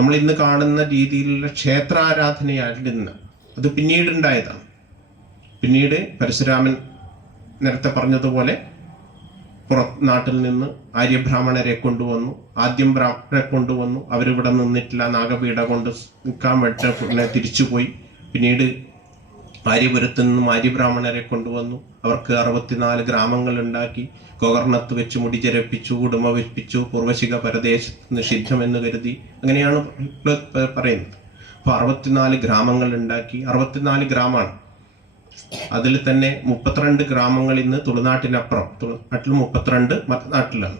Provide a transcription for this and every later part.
നമ്മൾ ഇന്ന് കാണുന്ന രീതിയിലുള്ള ക്ഷേത്രാരാധനയായിരുന്ന അത് പിന്നീടുണ്ടായതാണ്. പിന്നീട് പരശുരാമൻ നേരത്തെ പറഞ്ഞതുപോലെ നാട്ടിൽ നിന്ന് ആര്യബ്രാഹ്മണരെ കൊണ്ടുവന്നു. ആദ്യം ബ്രാഹ്മണരെ കൊണ്ടുവന്നു, അവരിവിടെ നിന്നിട്ടില്ല, നാഗപീഠ കൊണ്ട് നിൽക്കാൻ വേണ്ടി പിന്നെ തിരിച്ചുപോയി. പിന്നീട് ആര്യപുരത്തു നിന്നും ആര്യബ്രാഹ്മണരെ കൊണ്ടുവന്നു. അവർക്ക് 64 ഗ്രാമങ്ങൾ ഉണ്ടാക്കി. ഗോകർണത്ത് വെച്ച് മുടിചരപ്പിച്ചു, ഉടുമ വെപ്പിച്ചു, പൂർവശിക പരദേശത്ത് നിഷിദ്ധമെന്ന് കരുതി, അങ്ങനെയാണ് പറയുന്നത്. അപ്പോൾ 64 ഗ്രാമങ്ങൾ ഉണ്ടാക്കി. 64 ഗ്രാമമാണ്. അതിൽ തന്നെ 32 ഗ്രാമങ്ങൾ ഇന്ന് തുളുനാട്ടിനപ്പുറം, തുളുനാട്ടിൽ 32, മറ്റു നാട്ടിലാണ്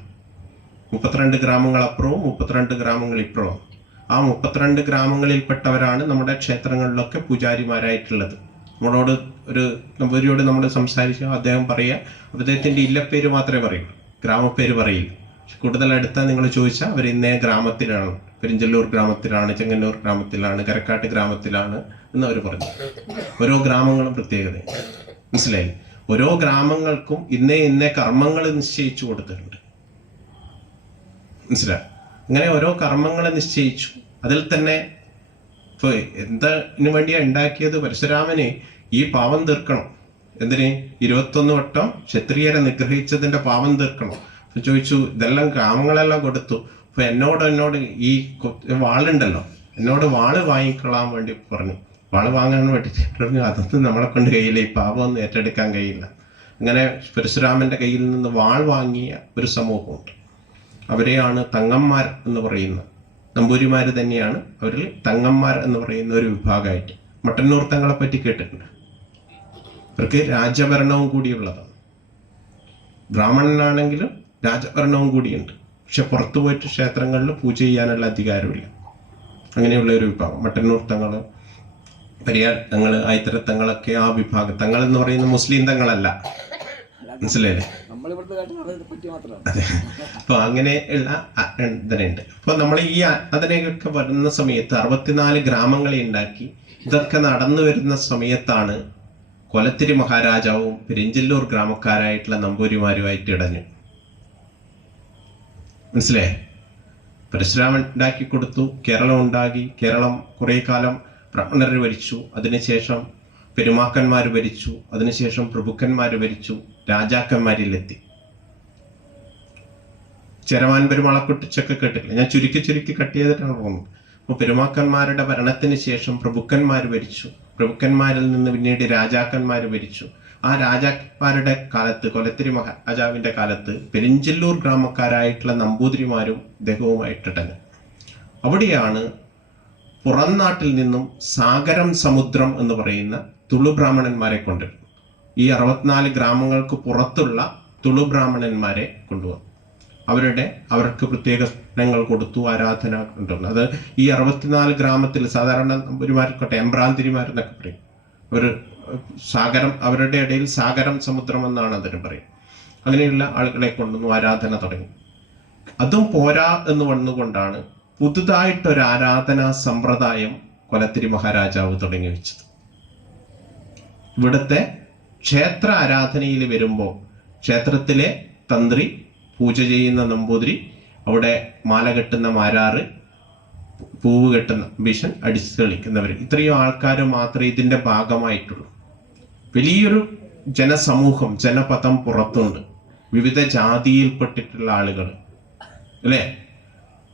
32 ഗ്രാമങ്ങൾ അപ്പുറവും 32 ഗ്രാമങ്ങൾ ഇപ്പുറവും. ആ 32 ഗ്രാമങ്ങളിൽപ്പെട്ടവരാണ് നമ്മുടെ ക്ഷേത്രങ്ങളിലൊക്കെ പൂജാരിമാരായിട്ടുള്ളത്. നമ്മളോട് ഒരു നമ്പൂതിരിയോട് നമ്മൾ സംസാരിച്ചു, അദ്ദേഹം പറയുക അദ്ദേഹത്തിൻ്റെ ഇല്ലപ്പേര് മാത്രമേ പറയൂ, ഗ്രാമപ്പേര് പറയില്ല. കൂടുതൽ അടുത്താൽ നിങ്ങൾ ചോദിച്ചാൽ അവർ ഇന്നേ ഗ്രാമത്തിലാണ്, പെരിഞ്ചല്ലൂർ ഗ്രാമത്തിലാണ്, ചെങ്ങന്നൂർ ഗ്രാമത്തിലാണ്, കരക്കാട്ട് ഗ്രാമത്തിലാണ് എന്ന് അവർ പറഞ്ഞു. ഓരോ ഗ്രാമങ്ങളും പ്രത്യേകത മനസ്സിലായി. ഓരോ ഗ്രാമങ്ങൾക്കും ഇന്നേ കർമ്മങ്ങൾ നിശ്ചയിച്ചു കൊടുത്തിട്ടുണ്ട്, മനസ്സിലായി. അങ്ങനെ ഓരോ കർമ്മങ്ങൾ നിശ്ചയിച്ചു. അതിൽ തന്നെ ഇപ്പോൾ എന്തിനു വേണ്ടിയാണ് ഉണ്ടാക്കിയത്? പരശുരാമന് ഈ പാവം തീർക്കണം. എന്തിന്? 21 വട്ടം ക്ഷത്രിയരെ നിഗ്രഹിച്ചതിന്റെ പാവം തീർക്കണം. അപ്പൊ ചോദിച്ചു, ഇതെല്ലാം ഗ്രാമങ്ങളെല്ലാം കൊടുത്തു, അപ്പൊ എന്നോട് ഈ വാളുണ്ടല്ലോ, എന്നോട് വാള് വാങ്ങിക്കൊള്ളാൻ വേണ്ടി പറഞ്ഞു. വാള് വാങ്ങാൻ വേണ്ടിയിട്ട് പറഞ്ഞു, അതൊന്നും നമ്മളെ കൊണ്ട് കഴിയില്ല, ഈ പാപമൊന്നും ഏറ്റെടുക്കാൻ കഴിയില്ല. അങ്ങനെ പരശുരാമന്റെ കയ്യിൽ നിന്ന് വാൾ വാങ്ങിയ ഒരു സമൂഹമുണ്ട്. അവരെയാണ് തങ്ങന്മാർ എന്ന് പറയുന്നത്. നമ്പൂരിമാർ തന്നെയാണ് അവരിൽ തങ്ങന്മാർ എന്ന് പറയുന്ന ഒരു വിഭാഗമായിട്ട്. മട്ടന്നൂർ തങ്ങളെ പറ്റി കേട്ടിട്ടുണ്ട്. അവർക്ക് രാജഭരണവും കൂടിയുള്ളതാണ്. ബ്രാഹ്മണനാണെങ്കിലും രാജഭരണവും കൂടിയുണ്ട്. പക്ഷെ പുറത്തു പോയിട്ട് ക്ഷേത്രങ്ങളിൽ പൂജ ചെയ്യാനുള്ള അധികാരമില്ല. അങ്ങനെയുള്ള ഒരു വിഭാഗം മട്ടന്നൂർ തങ്ങൾ, പെരിയാർ തങ്ങൾ, ആയിത്തര തങ്ങളൊക്കെ ആ വിഭാഗം. തങ്ങൾ എന്ന് പറയുന്ന മുസ്ലിം തങ്ങളല്ല, മനസ്സിലായില്ലേ? അതെ. അപ്പൊ അങ്ങനെയുള്ള ഇതിനുണ്ട്. അപ്പൊ നമ്മൾ ഈ അതിനെയൊക്കെ വരുന്ന സമയത്ത് 64 ഗ്രാമങ്ങളെ ഉണ്ടാക്കി. ഇതൊക്കെ നടന്നു വരുന്ന സമയത്താണ് കൊലത്തിരി മഹാരാജാവും പെരിഞ്ചല്ലൂർ ഗ്രാമക്കാരായിട്ടുള്ള നമ്പൂരിമാരുമായിട്ട് ഇടഞ്ഞു. മനസ്സിലായേ? പരശുരാമൻ ഉണ്ടാക്കി കൊടുത്തു, കേരളം ഉണ്ടാക്കി. കേരളം കുറേ കാലം ബ്രാഹ്മണർ ഭരിച്ചു. അതിനുശേഷം പെരുമാക്കന്മാർ ഭരിച്ചു. അതിനുശേഷം പ്രഭുക്കന്മാർ ഭരിച്ചു. രാജാക്കന്മാരിലെത്തി. ചെരവാൻ പെരുമാളെ കുട്ടിച്ചൊക്കെ കേട്ടില്ല. ഞാൻ ചുരുക്കി കട്ട് ചെയ്തിട്ടാണ് പോകുന്നത്. അപ്പോൾ പെരുമാക്കന്മാരുടെ ഭരണത്തിന് ശേഷം പ്രഭുക്കന്മാർ ഭരിച്ചു. പ്രഭുക്കന്മാരിൽ നിന്ന് പിന്നീട് രാജാക്കന്മാർ ഭരിച്ചു. ആ രാജാക്കന്മാരുടെ കാലത്ത്, കൊലത്തിരി മഹാരാജാവിന്റെ കാലത്ത്, പെരിഞ്ചല്ലൂർ ഗ്രാമക്കാരായിട്ടുള്ള നമ്പൂതിരിമാരും ഇദ്ദേഹവുമായിട്ടിടഞ്ഞു. അവിടെയാണ് പുറം നാട്ടിൽ നിന്നും സാഗരം സമുദ്രം എന്ന് പറയുന്ന തുളു ബ്രാഹ്മണന്മാരെ കൊണ്ടുവരുന്നു. ഈ 64 ഗ്രാമങ്ങൾക്ക് പുറത്തുള്ള തുളു ബ്രാഹ്മണന്മാരെ കൊണ്ടുവന്നു. അവർക്ക് പ്രത്യേക സ്ഥാനങ്ങൾ കൊടുത്തു, ആരാധന കൊണ്ടുവന്നു. അത് ഈ 64 ഗ്രാമത്തിൽ സാധാരണ നമ്പൂരിമാർക്കൊട്ടെ എംബ്രാന്തിരിമാരെന്നൊക്കെ പറയും. അവർ സാഗരം, അവരുടെ ഇടയിൽ സാഗരം സമുദ്രം എന്നാണ് അതിന് പറയും. അങ്ങനെയുള്ള ആളുകളെ കൊണ്ടുവന്നു, ആരാധന തുടങ്ങി. അതും പോരാ എന്ന് വന്നുകൊണ്ടാണ് പുതുതായിട്ടൊരു ആരാധനാ സമ്പ്രദായം കൊലത്തിരി മഹാരാജാവ് തുടങ്ങി വെച്ചത്. ഇവിടുത്തെ ക്ഷേത്ര ആരാധനയിൽ വരുമ്പോൾ ക്ഷേത്രത്തിലെ തന്ത്രി, പൂജ ചെയ്യുന്ന നമ്പൂതിരി, അവിടെ മാല കെട്ടുന്ന മാരാറ്, പൂവ് കെട്ടുന്ന ഭീഷൻ, അടിച്ചു കളിക്കുന്നവർ, ഇത്രയും ആൾക്കാർ മാത്രമേ ഇതിൻ്റെ ഭാഗമായിട്ടുള്ളൂ. വലിയൊരു ജനസമൂഹം, ജനപദം പുറത്തുണ്ട്. വിവിധ ജാതിയിൽപ്പെട്ടിട്ടുള്ള ആളുകൾ, അല്ലേ?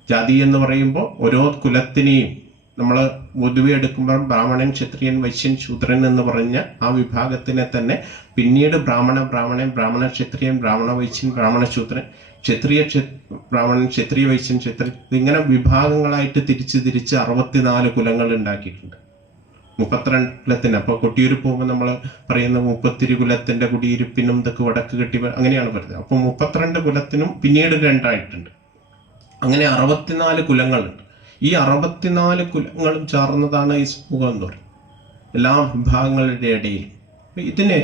ജാതി എന്ന് പറയുമ്പോൾ ഓരോ കുലത്തിനെയും നമ്മൾ പൊതുവെ എടുക്കുമ്പോൾ ബ്രാഹ്മണൻ, ക്ഷത്രിയൻ, വൈശ്യൻ, ശൂദ്രൻ എന്ന് പറഞ്ഞ ആ വിഭാഗത്തിനെ തന്നെ പിന്നീട് ബ്രാഹ്മണ ക്ഷത്രിയൻ, ബ്രാഹ്മണ വൈശ്യൻ, ബ്രാഹ്മണ ശൂദ്രൻ, ബ്രാഹ്മണൻ, ക്ഷത്രിയ വൈശ്യൻ, ഇങ്ങനെ വിഭാഗങ്ങളായിട്ട് തിരിച്ച് 64 കുലങ്ങൾ ഉണ്ടാക്കിയിട്ടുണ്ട്. 32 കുലത്തിന്. അപ്പോൾ കൊട്ടിയൂർ പോകുമ്പോൾ നമ്മൾ പറയുന്ന 30 കുലത്തിന്റെ കുടിയിരുപ്പിനും ഇതൊക്കെ വടക്ക് കെട്ടി അങ്ങനെയാണ് പറയുന്നത്. അപ്പോൾ 32 കുലത്തിനും പിന്നീട് 2 ആയിട്ടുണ്ട്. അങ്ങനെ 64 കുലങ്ങളുണ്ട്. ഈ 64 കുലങ്ങളും ചേർന്നതാണ് ഈ സമൂഹം എന്ന് പറയുന്നത്, എല്ലാ വിഭാഗങ്ങളുടെ ഇടയിൽ. ഇതിന്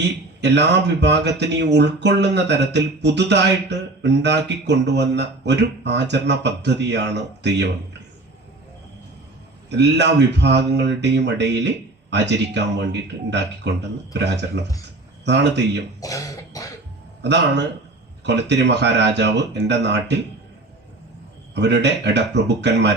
ഈ എല്ലാ വിഭാഗത്തിനെയും ഉൾക്കൊള്ളുന്ന തരത്തിൽ പുതുതായിട്ട് ഉണ്ടാക്കി കൊണ്ടുവന്ന ഒരു ആചരണ പദ്ധതിയാണ് തെയ്യം എന്ന് പറയുന്നത്. എല്ലാ വിഭാഗങ്ങളുടെയും ഇടയിൽ ആചരിക്കാൻ വേണ്ടിയിട്ട് ഉണ്ടാക്കിക്കൊണ്ടുവന്ന ഒരു ആചരണ പദ്ധതി, അതാണ് തെയ്യം. അതാണ് കൊലത്തിരി മഹാരാജാവ് എൻ്റെ നാട്ടിൽ അവരുടെ ഇടപ്രഭുക്കന്മാർ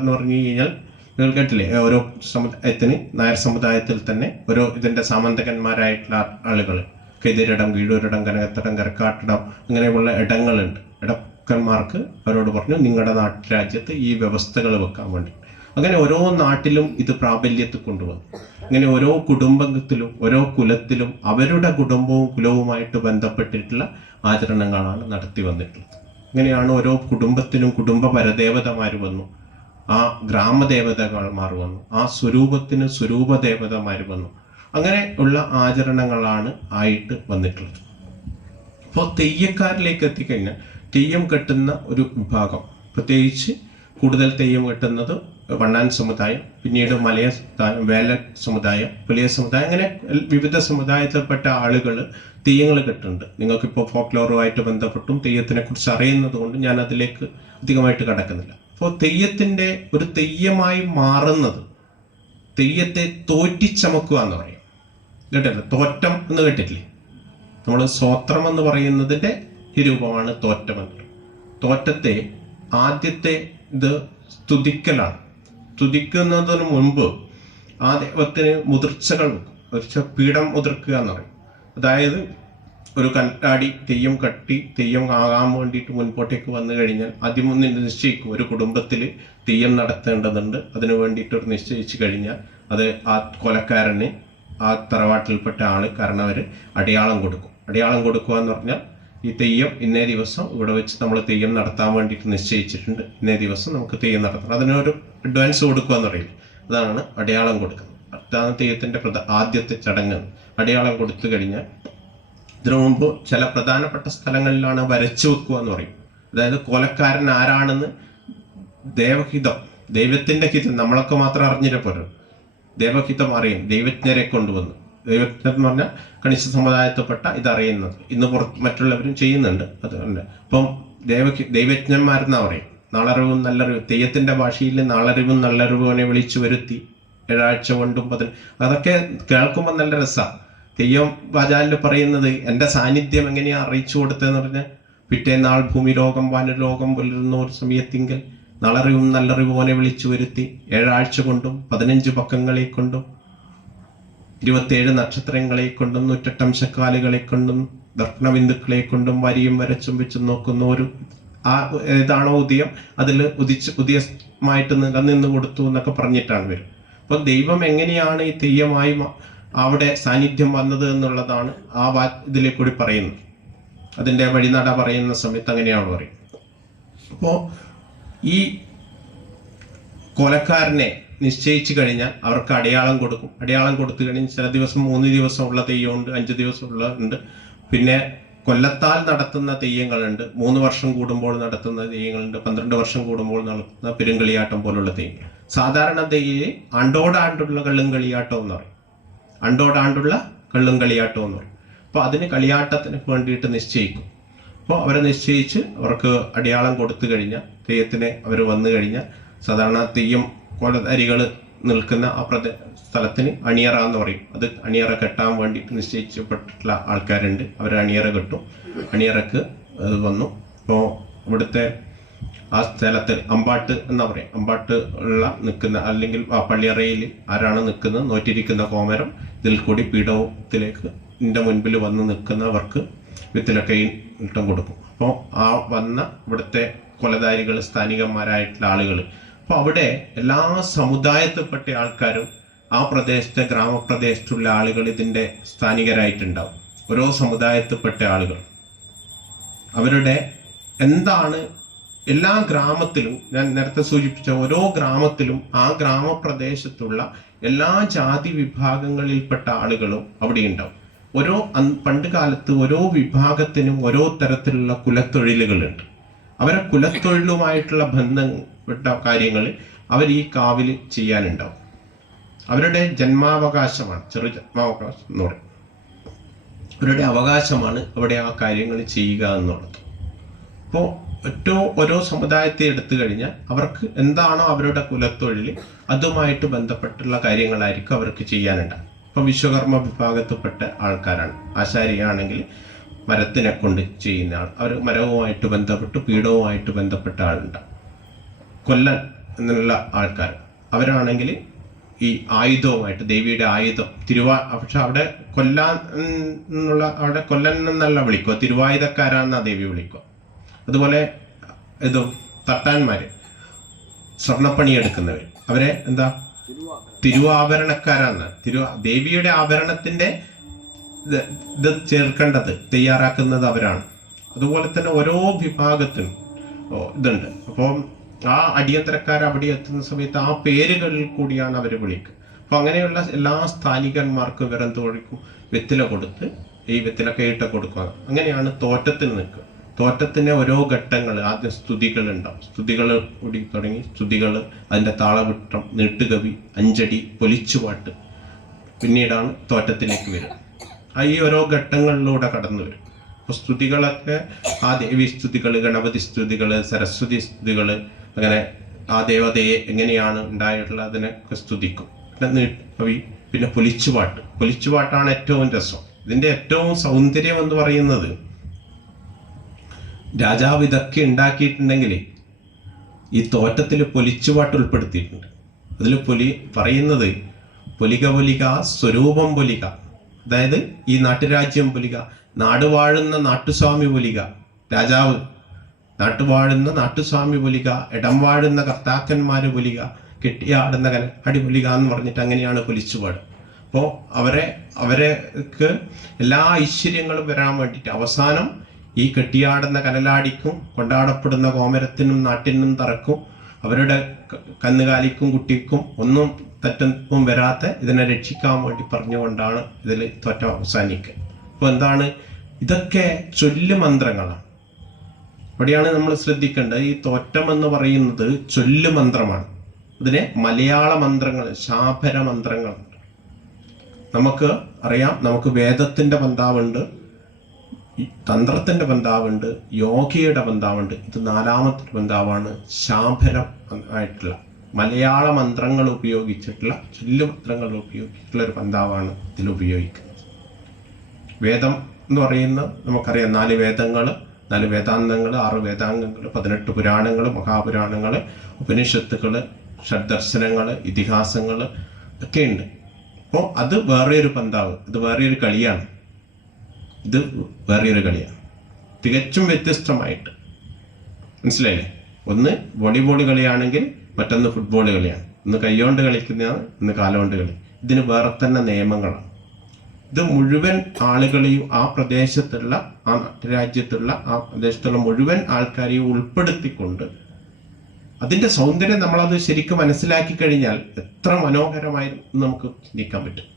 എന്ന് പറഞ്ഞു കഴിഞ്ഞാൽ നിങ്ങൾ കേട്ടില്ലേ, ഓരോ സമുദായത്തിന് നായർ സമുദായത്തിൽ തന്നെ ഓരോ ഇതിൻ്റെ സാമന്തകന്മാരായിട്ടുള്ള ആളുകൾ, കെതിരിടം, കീഴൂരിടം, കനകത്തിടം, കരക്കാട്ടിടം, അങ്ങനെയുള്ള ഇടങ്ങളുണ്ട്. ഇടക്കന്മാർക്ക് അവരോട് പറഞ്ഞു നിങ്ങളുടെ രാജ്യത്ത് ഈ വ്യവസ്ഥകൾ വെക്കാൻ വേണ്ടി. അങ്ങനെ ഓരോ നാട്ടിലും ഇത് പ്രാബല്യത്തിൽ കൊണ്ടുവന്നു. അങ്ങനെ ഓരോ കുടുംബത്തിലും ഓരോ കുലത്തിലും അവരുടെ കുടുംബവും കുലവുമായിട്ട് ബന്ധപ്പെട്ടിട്ടുള്ള ആചരണങ്ങളാണ് നടത്തി വന്നിട്ടുള്ളത്. അങ്ങനെയാണ് ഓരോ കുടുംബത്തിനും കുടുംബ പരദേവതമാർ വന്നു, ആ ഗ്രാമദേവതമാർ വന്നു, ആ സ്വരൂപത്തിന് സ്വരൂപദേവതമാർ വന്നു. അങ്ങനെ ഉള്ള ആചരണങ്ങളാണ് ആയിട്ട് വന്നിട്ടുള്ളത്. അപ്പോൾ തെയ്യക്കാരിലേക്ക് എത്തിക്കഴിഞ്ഞാൽ തെയ്യം കെട്ടുന്ന ഒരു വിഭാഗം, പ്രത്യേകിച്ച് കൂടുതൽ തെയ്യം കെട്ടുന്നത് വണ്ണാൻ സമുദായം, പിന്നീട് മലയ സമുദായം, വേലൻ സമുദായം, പുലിയ സമുദായം, അങ്ങനെ വിവിധ സമുദായത്തിൽപ്പെട്ട ആളുകൾ തെയ്യങ്ങൾ കെട്ടുന്നുണ്ട്. നിങ്ങൾക്കിപ്പോൾ ഫോക്ലോറുമായിട്ട് ബന്ധപ്പെട്ടും തെയ്യത്തിനെ കുറിച്ച് അറിയുന്നത് കൊണ്ട് ഞാൻ അതിലേക്ക് അധികമായിട്ട് കടക്കുന്നില്ല. അപ്പോൾ തെയ്യത്തിൻ്റെ ഒരു തെയ്യമായി മാറുന്നത് തെയ്യത്തെ തോറ്റിച്ചമക്കുക എന്ന് പറയും. കേട്ടില്ലേ? തോറ്റം എന്ന് കേട്ടിട്ടില്ലേ? നമ്മൾ സ്വോത്രം എന്ന് പറയുന്നതിൻ്റെ ഈ രൂപമാണ് തോറ്റം എന്ന്. തോറ്റത്തെ ആദ്യത്തെ ഇത് സ്തുതിക്കലാണ്. സ്തുതിക്കുന്നതിന് മുൻപ് ആ ദൈവത്തിന് മുതിർച്ചകൾ വെക്കും. പീഠം മുതിർക്കുക എന്ന് പറയും. അതായത് ഒരു കല്ലാടി തെയ്യം കട്ടി തെയ്യം ആകാൻ വേണ്ടിയിട്ട് മുൻപോട്ടേക്ക് വന്നു കഴിഞ്ഞാൽ ആദ്യം ഒന്ന് നിശ്ചയിക്കും. ഒരു കുടുംബത്തിൽ തെയ്യം നടത്തേണ്ടതുണ്ട്, അതിനു വേണ്ടിയിട്ട് ഒരു നിശ്ചയിച്ചു കഴിഞ്ഞാൽ അത് ആ കൊലക്കാരന്, ആ തറവാട്ടിൽപ്പെട്ട ആൾ കാരണവർ അടയാളം കൊടുക്കും. അടയാളം കൊടുക്കുക എന്ന് പറഞ്ഞാൽ ഈ തെയ്യം ഇന്നേ ദിവസം ഇവിടെ വെച്ച് നമ്മൾ തെയ്യം നടത്താൻ വേണ്ടിയിട്ട് നിശ്ചയിച്ചിട്ടുണ്ട്, ഇന്നേ ദിവസം നമുക്ക് തെയ്യം നടത്തണം, അതിനൊരു അഡ്വാൻസ് കൊടുക്കുക എന്ന് പറയില്ല. അതാണ് അടയാളം കൊടുക്കുന്നത്. അതാണ് തെയ്യത്തിൻ്റെ ആദ്യത്തെ ചടങ്ങ്. അടയാളം കൊടുത്തു കഴിഞ്ഞാൽ ഇതിനു മുമ്പ് ചില പ്രധാനപ്പെട്ട സ്ഥലങ്ങളിലാണ് വരച്ചു വെക്കുക എന്ന് പറയും. അതായത് കൊലക്കാരൻ ആരാണെന്ന് ദേവഹിതം, ദൈവത്തിൻ്റെ ഹിതം നമ്മളൊക്കെ മാത്രം അറിഞ്ഞിട്ട് പോലും ദേവഹിതം അറിയും. ദൈവജ്ഞരെ കൊണ്ടുവന്നു. ദൈവജ്ഞൻ എന്ന് പറഞ്ഞാൽ കണിശ സമുദായത്തിൽപ്പെട്ട ഇതറിയുന്നത്. ഇന്ന് മറ്റുള്ളവരും ചെയ്യുന്നുണ്ട്. അതുകൊണ്ട് അപ്പം ദൈവജ്ഞന്മാരെന്നാ പറയും. നാളറിവും നല്ലറിവും, തെയ്യത്തിൻ്റെ ഭാഷയിൽ നാളറിവും നല്ലറിവുവിനെ വിളിച്ചു വരുത്തി 7 ആഴ്ച കൊണ്ടും അതൊക്കെ കേൾക്കുമ്പോൾ നല്ല രസമാണ്. തെയ്യം വാചാലിൽ പറയുന്നത് എൻ്റെ സാന്നിധ്യം എങ്ങനെയാണ് അറിയിച്ചു കൊടുത്തതെന്ന് പറഞ്ഞാൽ, പിറ്റേന്നാൾ ഭൂമി ലോകം വാനുലോകം പുലരുന്ന ഒരു സമയത്തിങ്കൽ നളറിവും നല്ലറിവുവിനെ വിളിച്ചു വരുത്തി 7 ആഴ്ച കൊണ്ടും 15 പക്കങ്ങളെ കൊണ്ടും 27 നക്ഷത്രങ്ങളെ കൊണ്ടും 108 അംശക്കാലുകളെ കൊണ്ടും ദർപ്പണബിന്ദുക്കളെ കൊണ്ടും വരിയും വരച്ചും വെച്ചും നോക്കുന്ന ഒരു ഏതാണോ ഉദയം അതിൽ ഉദയമായിട്ട് നിലനിന്ന് കൊടുത്തു എന്നൊക്കെ പറഞ്ഞിട്ടാണ് വരും. അപ്പോൾ ദൈവം എങ്ങനെയാണ് ഈ തെയ്യമായി അവിടെ സാന്നിധ്യം വന്നത് എന്നുള്ളതാണ് ആ ഇതിലെ കൂടി പറയുന്നത്. അതിൻ്റെ വഴിനട പറയുന്ന സമയത്ത് അങ്ങനെയാണ് പറയും. അപ്പോൾ ഈ കൊലക്കാരനെ നിശ്ചയിച്ചു കഴിഞ്ഞാൽ അവർക്ക് അടയാളം കൊടുക്കും. അടയാളം കൊടുത്തു കഴിഞ്ഞാൽ ചില ദിവസം 3 ദിവസം ഉള്ള തെയ്യമുണ്ട്, 5 ദിവസം ഉള്ളതുണ്ട്. പിന്നെ കൊല്ലത്താൽ നടത്തുന്ന തെയ്യങ്ങളുണ്ട്, 3 വർഷം കൂടുമ്പോൾ നടത്തുന്ന തെയ്യങ്ങളുണ്ട്, 12 വർഷം കൂടുമ്പോൾ നടത്തുന്ന പെരുങ്കളിയാട്ടം പോലുള്ള തെയ്യങ്ങൾ. സാധാരണ തെയ്യെ ആണ്ടോടാണ്ടുള്ള കള്ളും കളിയാട്ടം എന്ന് പറയും. ആണ്ടോടാണ്ടുള്ള കള്ളും കളിയാട്ടം എന്ന് പറയും. അപ്പോൾ അതിന് കളിയാട്ടത്തിന് വേണ്ടിയിട്ട് നിശ്ചയിക്കും. അപ്പോൾ അവരെ നിശ്ചയിച്ച് അവർക്ക് അടയാളം കൊടുത്തു കഴിഞ്ഞാൽ തെയ്യത്തിന് അവർ വന്നു കഴിഞ്ഞാൽ സാധാരണ തെയ്യം കൊലധാരികൾ നിൽക്കുന്ന ആ സ്ഥലത്തിന് അണിയറ എന്ന് പറയും. അത് അണിയറ കെട്ടാൻ വേണ്ടിയിട്ട് നിശ്ചയിക്കപ്പെട്ടിട്ടുള്ള ആൾക്കാരുണ്ട്. അവർ അണിയറ കെട്ടും. അണിയറക്ക് അത് വന്നു. അപ്പോൾ ഇവിടുത്തെ ആ സ്ഥലത്ത് അമ്പാട്ട് എന്നാ പറയും. അമ്പാട്ട് ഉള്ള നിൽക്കുന്ന അല്ലെങ്കിൽ ആ പള്ളിയറയിൽ ആരാണ് നിൽക്കുന്നത്, നോറ്റിരിക്കുന്ന കോമരം ഇതിൽ കൂടി പീഠത്തിലേക്ക് ഇതിൻ്റെ മുൻപിൽ വന്ന് നിൽക്കുന്നവർക്ക് വിത്തിലൊക്കെ ഇട്ടം കൊടുക്കും. അപ്പോൾ ആ വന്ന ഇവിടുത്തെ കൊലധാരികൾ സ്ഥാനികന്മാരായിട്ടുള്ള ആളുകൾ, അപ്പോൾ അവിടെ എല്ലാ സമുദായത്തിൽപ്പെട്ട ആൾക്കാരും ആ പ്രദേശത്തെ ഗ്രാമപ്രദേശത്തുള്ള ആളുകൾ ഇതിൻ്റെ സ്ഥാനികരായിട്ടുണ്ടാവും. ഓരോ സമുദായത്തിൽപ്പെട്ട ആളുകൾ അവരുടെ എന്താണ് എല്ലാ ഗ്രാമത്തിലും, ഞാൻ നേരത്തെ സൂചിപ്പിച്ച ഓരോ ഗ്രാമത്തിലും ആ ഗ്രാമപ്രദേശത്തുള്ള എല്ലാ ജാതി വിഭാഗങ്ങളിൽപ്പെട്ട ആളുകളും അവിടെ ഉണ്ടാവും. ഓരോ പണ്ട് കാലത്ത് ഓരോ വിഭാഗത്തിനും ഓരോ തരത്തിലുള്ള കുലത്തൊഴിലുകളുണ്ട്. അവരെ കുലത്തൊഴിലുമായിട്ടുള്ള ബന്ധപ്പെട്ട കാര്യങ്ങൾ അവർ ഈ കാവിൽ ചെയ്യാനുണ്ടാവും. അവരുടെ ജന്മാവകാശമാണ്, ചെറു ജന്മാവകാശം എന്ന് പറയും. അവരുടെ അവകാശമാണ് അവിടെ ആ കാര്യങ്ങൾ ചെയ്യുക എന്നുള്ളത്. അപ്പോൾ ഓരോ സമുദായത്തെ എടുത്തു കഴിഞ്ഞാൽ അവർക്ക് എന്താണോ അവരുടെ കുലത്തൊഴിൽ അതുമായിട്ട് ബന്ധപ്പെട്ടുള്ള കാര്യങ്ങളായിരിക്കും അവർക്ക് ചെയ്യാനുണ്ടാകും. ഇപ്പം വിശ്വകർമ്മ വിഭാഗത്തിൽപ്പെട്ട ആൾക്കാരാണ്. ആശാരിയാണെങ്കിൽ മരത്തിനെ കൊണ്ട് ചെയ്യുന്ന ആൾ. അവർ മരവുമായിട്ട് ബന്ധപ്പെട്ട് പീഠവുമായിട്ട് ബന്ധപ്പെട്ട ആളുണ്ടാവും. കൊല്ലൻ എന്നുള്ള ആൾക്കാർ അവരാണെങ്കിൽ ഈ ആയുധവുമായിട്ട് ദേവിയുടെ ആയുധം പക്ഷെ അവിടെ കൊല്ലാൻ എന്നുള്ള അവിടെ കൊല്ലൻ എന്നല്ല വിളിക്കുക, തിരുവായുധക്കാരാണെന്നാ ദേവി വിളിക്കുക. അതുപോലെ ഇതും തട്ടാന്മാര് സ്വർണ്ണപ്പണി എടുക്കുന്നവർ അവരെ എന്താ തിരുവാഭരണക്കാരാണ്. ദേവിയുടെ ആഭരണത്തിന്റെ ഇത് ചേർക്കേണ്ടത് തയ്യാറാക്കുന്നത് അവരാണ്. അതുപോലെ തന്നെ ഓരോ വിഭാഗത്തിനും ഇതുണ്ട്. അപ്പോൾ ആ അടിയന്തരക്കാർ അവിടെ എത്തുന്ന സമയത്ത് ആ പേരുകളിൽ കൂടിയാണ് അവർ വിളിക്കുക. അപ്പോൾ അങ്ങനെയുള്ള എല്ലാ സ്ഥാനികന്മാർക്കും വിറന്തോഴിക്കും വെറ്റില കൊടുത്ത് ഈ വെറ്റിലൊക്കെ ഇട്ട് കൊടുക്കുക. അങ്ങനെയാണ് തോറ്റത്തിന് നിൽക്കുക. തോറ്റത്തിന് ഓരോ ഘട്ടങ്ങൾ, ആദ്യം സ്തുതികൾ ഉണ്ടാവും. സ്തുതികൾ കൂടി തുടങ്ങി സ്തുതികൾ, അതിൻ്റെ താളവിട്ടം, നീട്ടുകവി, അഞ്ചടി, പൊലിച്ചുപാട്ട്, പിന്നീടാണ് തോറ്റത്തിലേക്ക് വരിക. ഈ ഓരോ ഘട്ടങ്ങളിലൂടെ കടന്നു വരും. അപ്പോൾ സ്തുതികളൊക്കെ ആ ദേവി സ്തുതികൾ, ഗണപതി സ്തുതികൾ, സരസ്വതി സ്തുതികൾ, അങ്ങനെ ആ ദേവതയെ എങ്ങനെയാണ് ഉണ്ടായിട്ടുള്ളത് അതിനൊക്കെ സ്തുതിക്കും. കവി, പിന്നെ പൊലിച്ചുപാട്ട്. പൊലിച്ചുപാട്ടാണ് ഏറ്റവും രസം. ഇതിൻ്റെ ഏറ്റവും സൗന്ദര്യം എന്ന് പറയുന്നത് രാജാവ് ഇതൊക്കെ ഉണ്ടാക്കിയിട്ടുണ്ടെങ്കിൽ ഈ തോറ്റത്തിൽ പൊലിച്ചുപാട്ട് ഉൾപ്പെടുത്തിയിട്ടുണ്ട്. അതിൽ പറയുന്നത് പൊലിക പൊലിക സ്വരൂപം പൊലിക, അതായത് ഈ നാട്ടുരാജ്യം പൊലിക, നാടുവാഴുന്ന നാട്ടുസ്വാമി പൊലിക, രാജാവ് നാട്ടുവാഴുന്ന നാട്ടുസ്വാമി പൊലിക, ഇടം വാഴുന്ന കർത്താക്കന്മാര് പൊലിക, കെട്ടിയാടുന്ന കലടി പൊലിക എന്ന് പറഞ്ഞിട്ട് അങ്ങനെയാണ് പൊലിച്ചുപാട്. അപ്പോൾ അവർക്ക് എല്ലാ ഐശ്വര്യങ്ങളും വരാൻ വേണ്ടിയിട്ട് അവസാനം ഈ കെട്ടിയാടുന്ന കനലാടിക്കും കൊണ്ടാടപ്പെടുന്ന കോമരത്തിനും നാട്ടിനും തറക്കും അവരുടെ കന്നുകാലിക്കും കുട്ടിക്കും ഒന്നും തെറ്റും വരാത്ത ഇതിനെ രക്ഷിക്കാൻ വേണ്ടി പറഞ്ഞുകൊണ്ടാണ് ഇതിൽ തോറ്റം അവസാനിക്കുക. അപ്പോൾ എന്താണ്, ഇതൊക്കെ ചൊല്ലുമന്ത്രങ്ങളാണ്. അവിടെയാണ് നമ്മൾ ശ്രദ്ധിക്കേണ്ടത്. ഈ തോറ്റം എന്ന് പറയുന്നത് ചൊല്ലുമന്ത്രമാണ്. ഇതിനെ മലയാള മന്ത്രങ്ങൾ, ശാഭര മന്ത്രങ്ങളുണ്ട്. നമുക്ക് അറിയാം, നമുക്ക് വേദത്തിന്റെ ബന്ധാവുണ്ട്, തന്ത്രത്തിന്റെ ബന്ധാവുണ്ട്, യോഗയുടെ ബന്ധാവുണ്ട്. ഇത് നാലാമത്തെ ബന്ധാവാണ് ശാഭരം ആയിട്ടുള്ള മലയാള മന്ത്രങ്ങൾ ഉപയോഗിച്ചിട്ടുള്ള, ചൊല്ലുമന്ത്രങ്ങൾ ഉപയോഗിച്ചിട്ടുള്ള ഒരു ബന്ധാവാണ് ഇതിൽ ഉപയോഗിക്കുന്നത്. വേദം എന്ന് പറയുന്നത് നമുക്കറിയാം, 4 വേദങ്ങൾ, 4 വേദാന്തങ്ങൾ, 6 വേദാംഗങ്ങൾ, 18 പുരാണങ്ങൾ, മഹാപുരാണങ്ങൾ, ഉപനിഷത്തുകൾ, ഷഡ്ദർശനങ്ങൾ, ഇതിഹാസങ്ങൾ ഒക്കെ ഉണ്ട്. അപ്പോൾ അത് വേറെയൊരു പന്താവ്, ഇത് വേറെയൊരു കളിയാണ്. ഇത് വേറെയൊരു കളിയാണ്, തികച്ചും വ്യത്യസ്തമായിട്ട്. മനസ്സിലായില്ലേ? ഒന്ന് വോളിബോൾ കളിയാണെങ്കിൽ മറ്റൊന്ന് ഫുട്ബോൾ കളിയാണ്. ഒന്ന് കൈകൊണ്ട് കളിക്കുന്നതാണ്, ഒന്ന് കാലുകൊണ്ട് കളി. ഇതിന് വേറെ തന്നെ നിയമങ്ങളാണ്. ഇത് മുഴുവൻ ആളുകളെയും ആ പ്രദേശത്തുള്ള, ആ രാജ്യത്തുള്ള, ആ പ്രദേശത്തുള്ള മുഴുവൻ ആൾക്കാരെയും ഉൾപ്പെടുത്തിക്കൊണ്ട് അതിൻ്റെ സൗന്ദര്യം നമ്മളത് ശരിക്കും മനസ്സിലാക്കി കഴിഞ്ഞാൽ എത്ര മനോഹരമായി നമുക്ക് ചിന്തിക്കാൻ പറ്റും.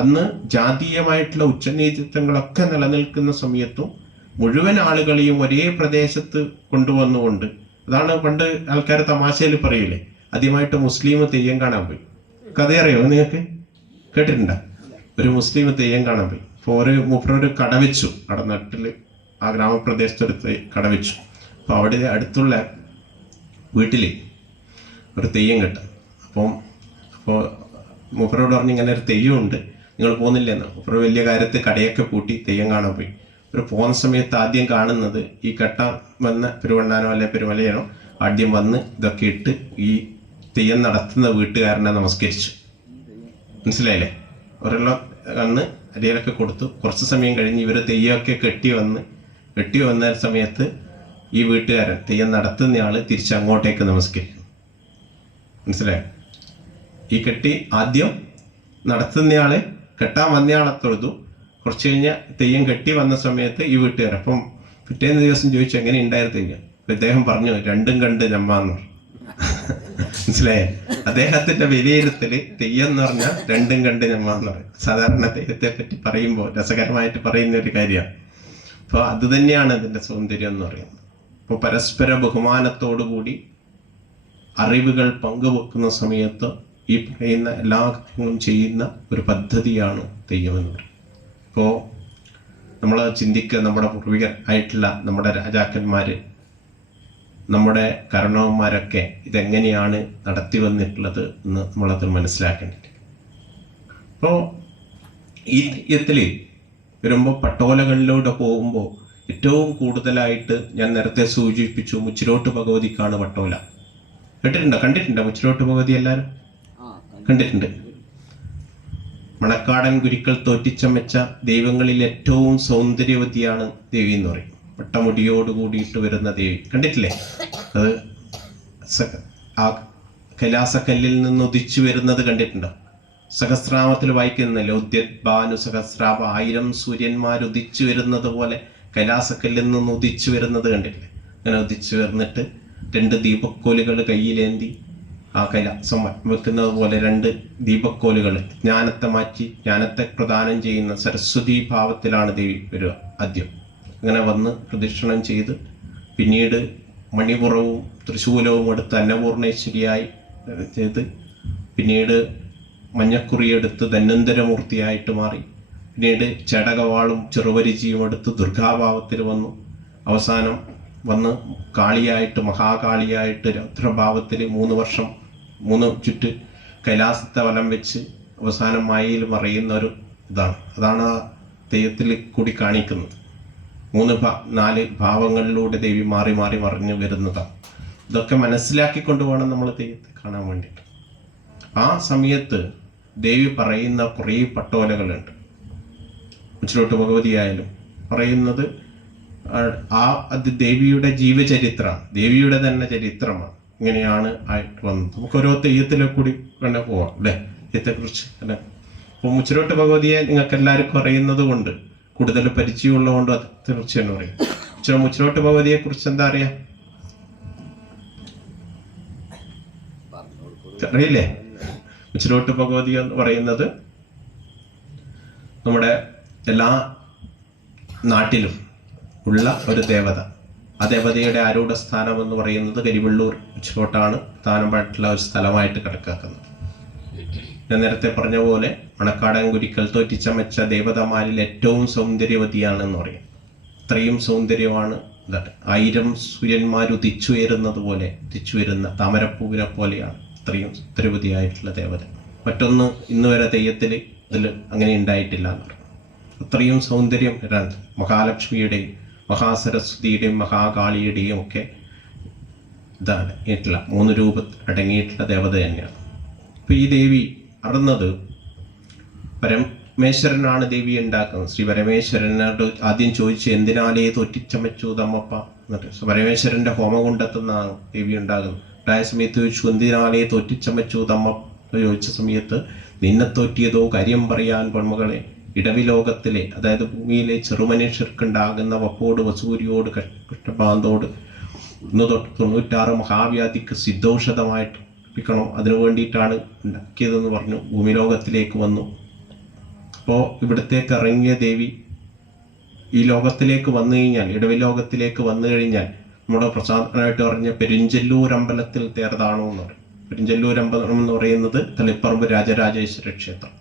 അന്ന് ജാതീയമായിട്ടുള്ള ഉച്ചനീചിത്വങ്ങളൊക്കെ നിലനിൽക്കുന്ന സമയത്തും മുഴുവൻ ആളുകളെയും ഒരേ പ്രദേശത്ത് കൊണ്ടുവന്നുകൊണ്ട്, അതാണ് പണ്ട് ആൾക്കാർ തമാശയിൽ പറയൂലേ, ആദ്യമായിട്ട് മുസ്ലിം തെയ്യം കാണാൻ പോയി. കഥ അറിയോ നിങ്ങൾക്ക്? കേട്ടിട്ടുണ്ടോ? ഒരു മുസ്ലിം തെയ്യം കാണാൻ പോയി. അപ്പോൾ ഒരു കട വെച്ചു, അവിടെ നാട്ടിൽ ആ ഗ്രാമപ്രദേശത്തൊരു കട വെച്ചു. അപ്പോൾ അവിടെ അടുത്തുള്ള വീട്ടിൽ ഒരു തെയ്യം കെട്ടും. അപ്പോൾ മൂപ്പരോട് പറഞ്ഞ് ഇങ്ങനെ ഒരു തെയ്യമുണ്ട്, നിങ്ങൾ പോകുന്നില്ലെന്ന്. മൂപ്പർ വലിയ കാര്യത്തിൽ കടയൊക്കെ പൂട്ടി തെയ്യം കാണാൻ പോയി. ഒരു പോകുന്ന സമയത്ത് ആദ്യം കാണുന്നത് ഈ കെട്ടാൻ വന്ന പെരുവണ്ണാനോ അല്ലെ പെരുമലയാണോ ആദ്യം വന്ന് ഇതൊക്കെ ഇട്ട് ഈ തെയ്യം നടത്തുന്ന വീട്ടുകാരനെ നമസ്കരിച്ചു. മനസ്സിലായില്ലേ? ഒരെല്ലാം വന്ന് അരിയിലൊക്കെ കൊടുത്തു. കുറച്ച് സമയം കഴിഞ്ഞ് ഇവർ തെയ്യമൊക്കെ കെട്ടി വന്ന സമയത്ത് ഈ വീട്ടുകാരൻ, തെയ്യം നടത്തുന്നയാൾ തിരിച്ച് അങ്ങോട്ടേക്ക് നമസ്കരിക്കും. മനസ്സിലായോ? ഈ കെട്ടി ആദ്യം നടത്തുന്നയാള് കെട്ടാൻ വന്നയാളെ തൊഴുതു. കുറച്ച് കഴിഞ്ഞ് തെയ്യം കെട്ടി വന്ന സമയത്ത് ഈ വീട്ടുകാർ, അപ്പം പിറ്റേന്ന് ദിവസം ചോദിച്ചു എങ്ങനെ ഉണ്ടായിരുന്നു തെയ്യം. ഇദ്ദേഹം പറഞ്ഞു, രണ്ടും കണ്ട് ഞമ്മാന്ന് പറഞ്ഞു. മനസ്സിലായേ? അദ്ദേഹത്തിന്റെ വിലയിരുത്തല് തെയ്യം എന്ന് പറഞ്ഞാൽ രണ്ടും കണ്ട് ഞമ്മാന്ന് പറയും. സാധാരണ തെയ്യത്തെ പറ്റി പറയുമ്പോൾ രസകരമായിട്ട് പറയുന്ന ഒരു കാര്യമാണ്. അപ്പോൾ അത് തന്നെയാണ് ഇതിന്റെ സൗന്ദര്യം എന്ന് പറയുന്നത്. അപ്പോൾ പരസ്പര ബഹുമാനത്തോടുകൂടി അറിവുകൾ പങ്കുവെക്കുന്ന സമയത്ത് ഈ പറയുന്ന എല്ലാ കാര്യങ്ങളും ചെയ്യുന്ന ഒരു പദ്ധതിയാണ് തെയ്യം എന്ന് പറയുന്നത്. അപ്പോൾ നമ്മൾ ചിന്തിക്കുക, നമ്മുടെ പൂർവികർ ആയിട്ടുള്ള നമ്മുടെ രാജാക്കന്മാർ, നമ്മുടെ കരണവന്മാരൊക്കെ ഇതെങ്ങനെയാണ് നടത്തി വന്നിട്ടുള്ളത് എന്ന് നമ്മളത് മനസ്സിലാക്കേണ്ടത്. അപ്പോൾ ഈ തെയ്യത്തിൽ വരുമ്പോൾ പട്ടോലകളിലൂടെ പോകുമ്പോൾ ഏറ്റവും കൂടുതലായിട്ട് ഞാൻ നേരത്തെ സൂചിപ്പിച്ചു മുച്ചിലോട്ട് ഭഗവതിക്കാണ് പട്ടോല. കണ്ടിട്ടുണ്ടോ മുച്ചിലോട്ട് ഭഗവതി? എല്ലാവരും കണ്ടിട്ടുണ്ട്. മണക്കാടൻ ഗുരുക്കൾ തോറ്റിച്ചമച്ച ദൈവങ്ങളിൽ ഏറ്റവും സൗന്ദര്യവതിയാണ് ദേവി എന്ന് പറയും. പട്ടമുടിയോട് കൂടിയിട്ട് വരുന്ന ദേവി കണ്ടിട്ടില്ലേ? അത് ആ കൈലാസക്കല്ലിൽ നിന്ന് ഉദിച്ചു വരുന്നത് കണ്ടിട്ടുണ്ടോ? സഹസ്രാമത്തിൽ വായിക്കുന്നില്ല, ഉദ്യത്ഭാനു സഹസ്രാവ, 1000 സൂര്യന്മാർ ഉദിച്ചു വരുന്നത് പോലെ കൈലാസക്കല്ലിൽ നിന്ന് ഉദിച്ചു വരുന്നത് കണ്ടിട്ടില്ലേ? അങ്ങനെ ഉദിച്ചു വരുന്നിട്ട് 2 ദീപക്കോലുകൾ കയ്യിലേന്തി ആ കൈലാസം വെക്കുന്നത് പോലെ 2 ദീപക്കോലുകൾ ജ്ഞാനത്തെ മാറ്റി ജ്ഞാനത്തെ പ്രദാനം ചെയ്യുന്ന സരസ്വതി ഭാവത്തിലാണ് ദേവി വരിക. ആദ്യം അങ്ങനെ വന്ന് പ്രദക്ഷിണം ചെയ്ത് പിന്നീട് മണിപുറവും തൃശൂലവും എടുത്ത് അന്നപൂർണേശ്വരിയായി ചെയ്ത് പിന്നീട് മഞ്ഞക്കുറിയെടുത്ത് ധന്വന്തരമൂർത്തിയായിട്ട് മാറി. പിന്നീട് ചടകവാളും ചെറുപരിചിയും എടുത്ത് ദുർഗാഭാവത്തിൽ വന്നു. അവസാനം വന്ന് കാളിയായിട്ട് മഹാകാളിയായിട്ട് രൗദ്രഭാവത്തിൽ 3 വർഷം 3 ചുറ്റ് കൈലാസത്തെ വലം വെച്ച് അവസാനം മായയിൽ മറയുന്ന ഒരു ഇതാണ്. അതാണ് ആ തെയ്യത്തിൽ കൂടി കാണിക്കുന്നത്. 4 ഭാവങ്ങളിലൂടെ ദേവി മാറി മാറി മറിഞ്ഞു വരുന്നതാണ്. ഇതൊക്കെ മനസ്സിലാക്കിക്കൊണ്ട് വേണം നമ്മൾ തെയ്യത്തെ കാണാൻ വേണ്ടിയിട്ട്. ആ സമയത്ത് ദേവി പറയുന്ന കുറേ പട്ടോലകളുണ്ട്. മുച്ചിലോട്ട് ഭഗവതിയായാലും പറയുന്നത് അത് ദേവിയുടെ ജീവചരിത്രമാണ്, ദേവിയുടെ തന്നെ ചരിത്രമാണ്. ഇങ്ങനെയാണ് ആയിട്ട് വന്നത്. നമുക്ക് ഓരോ തെയ്യത്തിലെ കൂടി വേണ്ട പോവാം അല്ലേ, തെയ്യത്തെക്കുറിച്ച് അല്ലേ. അപ്പോൾ മുച്ചിലോട്ട് ഭഗവതിയെ നിങ്ങൾക്ക് എല്ലാവർക്കും അറിയുന്നത് കൊണ്ട്, കൂടുതൽ പരിചയമുള്ളതുകൊണ്ട് അത് തീർച്ചയായും പറയും. മുച്ചിലോട്ട് ഭഗവതിയെ കുറിച്ച് എന്താ അറിയാം? അറിയില്ലേ? മുച്ചിലോട്ട് ഭഗവതി എന്ന് പറയുന്നത് നമ്മുടെ എല്ലാ നാട്ടിലും ഉള്ള ഒരു ദേവത. ആ ദേവതയുടെ ആരൂഢ സ്ഥാനം എന്ന് പറയുന്നത് കരിവള്ളൂർ മുച്ചിലോട്ടാണ് പ്രധാനമായിട്ടുള്ള ഒരു സ്ഥലമായിട്ട് കണക്കാക്കുന്നത്. ഞാൻ നേരത്തെ പറഞ്ഞ പോലെ മണക്കാടൻ ഗുരുക്കൾ തോറ്റിച്ചമച്ച ദേവതമാരിൽ ഏറ്റവും സൗന്ദര്യവതിയാണെന്ന് പറയും. അത്രയും സൗന്ദര്യമാണ്. 1000 സൂര്യന്മാർ ഉദിച്ചുയരുന്നത് പോലെ ഉദിച്ചുവരുന്ന താമരപ്പൂവിനെ പോലെയാണ് അത്രയും സൗന്ദര്യവതിയായിട്ടുള്ള ദേവത. മറ്റൊന്ന് ഇന്ന് വരെ തെയ്യത്തിൽ ഇതിൽ അങ്ങനെ ഉണ്ടായിട്ടില്ല എന്ന് പറയും. അത്രയും സൗന്ദര്യം മഹാലക്ഷ്മിയുടെയും മഹാസരസ്വതിയുടെയും മഹാകാളിയുടെയും ഒക്കെ ഇതാണ് ആയിട്ടുള്ള 3 രൂപത്തിൽ അടങ്ങിയിട്ടുള്ള ദേവത തന്നെയാണ്. അപ്പോൾ ഈ ദേവി അറിഞ്ഞത് പരമേശ്വരനാണ് ദേവി ഉണ്ടാക്കുന്നത്. ശ്രീ പരമേശ്വരനോട് ആദ്യം ചോദിച്ചു, എന്തിനാലേ തോറ്റിച്ചമച്ചു തമ്മപ്പ എന്നിട്ട്. പരമേശ്വരന്റെ ഹോമകുണ്ടത്തുനിന്നാണ് ദേവി ഉണ്ടാകുന്നത്. ഉണ്ടായ സമയത്ത് ചോദിച്ചു, എന്തിനാലേ തോറ്റിച്ചമച്ചു തമ്മപ്പ ചോദിച്ച സമയത്ത്, നിന്നെ തോറ്റിയതോ കാര്യം പറയാൻ പൊന്മകളെ, ഇടവിലോകത്തിലെ അതായത് ഭൂമിയിലെ ചെറുമനുഷ്യർക്കുണ്ടാകുന്ന വപ്പോട് വസൂരിയോട് കഷ്ടപാന്തോട് 1 തൊട്ട് 96 മഹാവ്യാധിക്ക് സിദ്ധൌഷധമായിട്ട് പ്പിക്കണം, അതിനു വേണ്ടിയിട്ടാണ് ഉണ്ടാക്കിയതെന്ന് പറഞ്ഞു. ഭൂമിലോകത്തിലേക്ക് വന്നു. അപ്പോൾ ഇവിടത്തേക്ക് ഇറങ്ങിയ ദേവി ഈ ലോകത്തിലേക്ക് വന്നു കഴിഞ്ഞാൽ, ഇടവിലോകത്തിലേക്ക് വന്നു കഴിഞ്ഞാൽ നമ്മുടെ പ്രസാദനായിട്ട് പറഞ്ഞ പെരിഞ്ചല്ലൂർ അമ്പലത്തിൽ തേർതാണോ എന്ന് പറയും. പെരിഞ്ചല്ലൂർ അമ്പലം എന്ന് പറയുന്നത് തളിപ്പറമ്പ് രാജരാജേശ്വര ക്ഷേത്രം.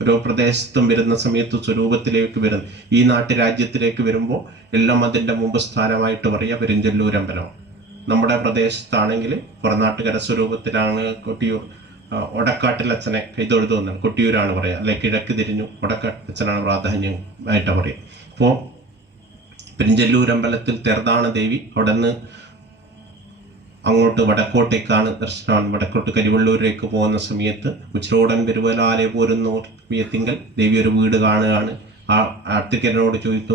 ഓരോ പ്രദേശത്തും വരുന്ന സമയത്ത് സ്വരൂപത്തിലേക്ക് വരുന്ന ഈ നാട്ടുരാജ്യത്തിലേക്ക് വരുമ്പോൾ എല്ലാം അതിൻ്റെ മുമ്പ് സ്ഥാനമായിട്ട് പറയുക പെരിഞ്ചല്ലൂർ അമ്പലമാണ്. നമ്മുടെ പ്രദേശത്താണെങ്കിൽ പുറനാട്ടുകര സ്വരൂപത്തിലാണ് കൊട്ടിയൂർ ഒടക്കാട്ടിലച്ഛനെ കൈതൊഴുതു എന്നാണ് കൊട്ടിയൂരാണ് പറയുക, അല്ലെ കിഴക്ക് തിരിഞ്ഞു ഒടക്കാട്ടിലച്ഛനാണ് പ്രാധാന്യമായിട്ട് പറയുക. അപ്പോൾ പെരിഞ്ചല്ലൂർ അമ്പലത്തിൽ തീർത്ഥാടന ദേവി. അവിടെ നിന്ന് അങ്ങോട്ട് വടക്കോട്ടേക്കാണ് ദർശനം. വടക്കോട്ട് കരിവള്ളൂരിലേക്ക് പോകുന്ന സമയത്ത് ഉച്ചിലോടൻ പെരുവലാലെ പോരുന്നോ സമയത്തിങ്കൽ ദേവി ഒരു വീട് കാണുകയാണ്. ആ യാത്രികരോട് ചോദിച്ചു,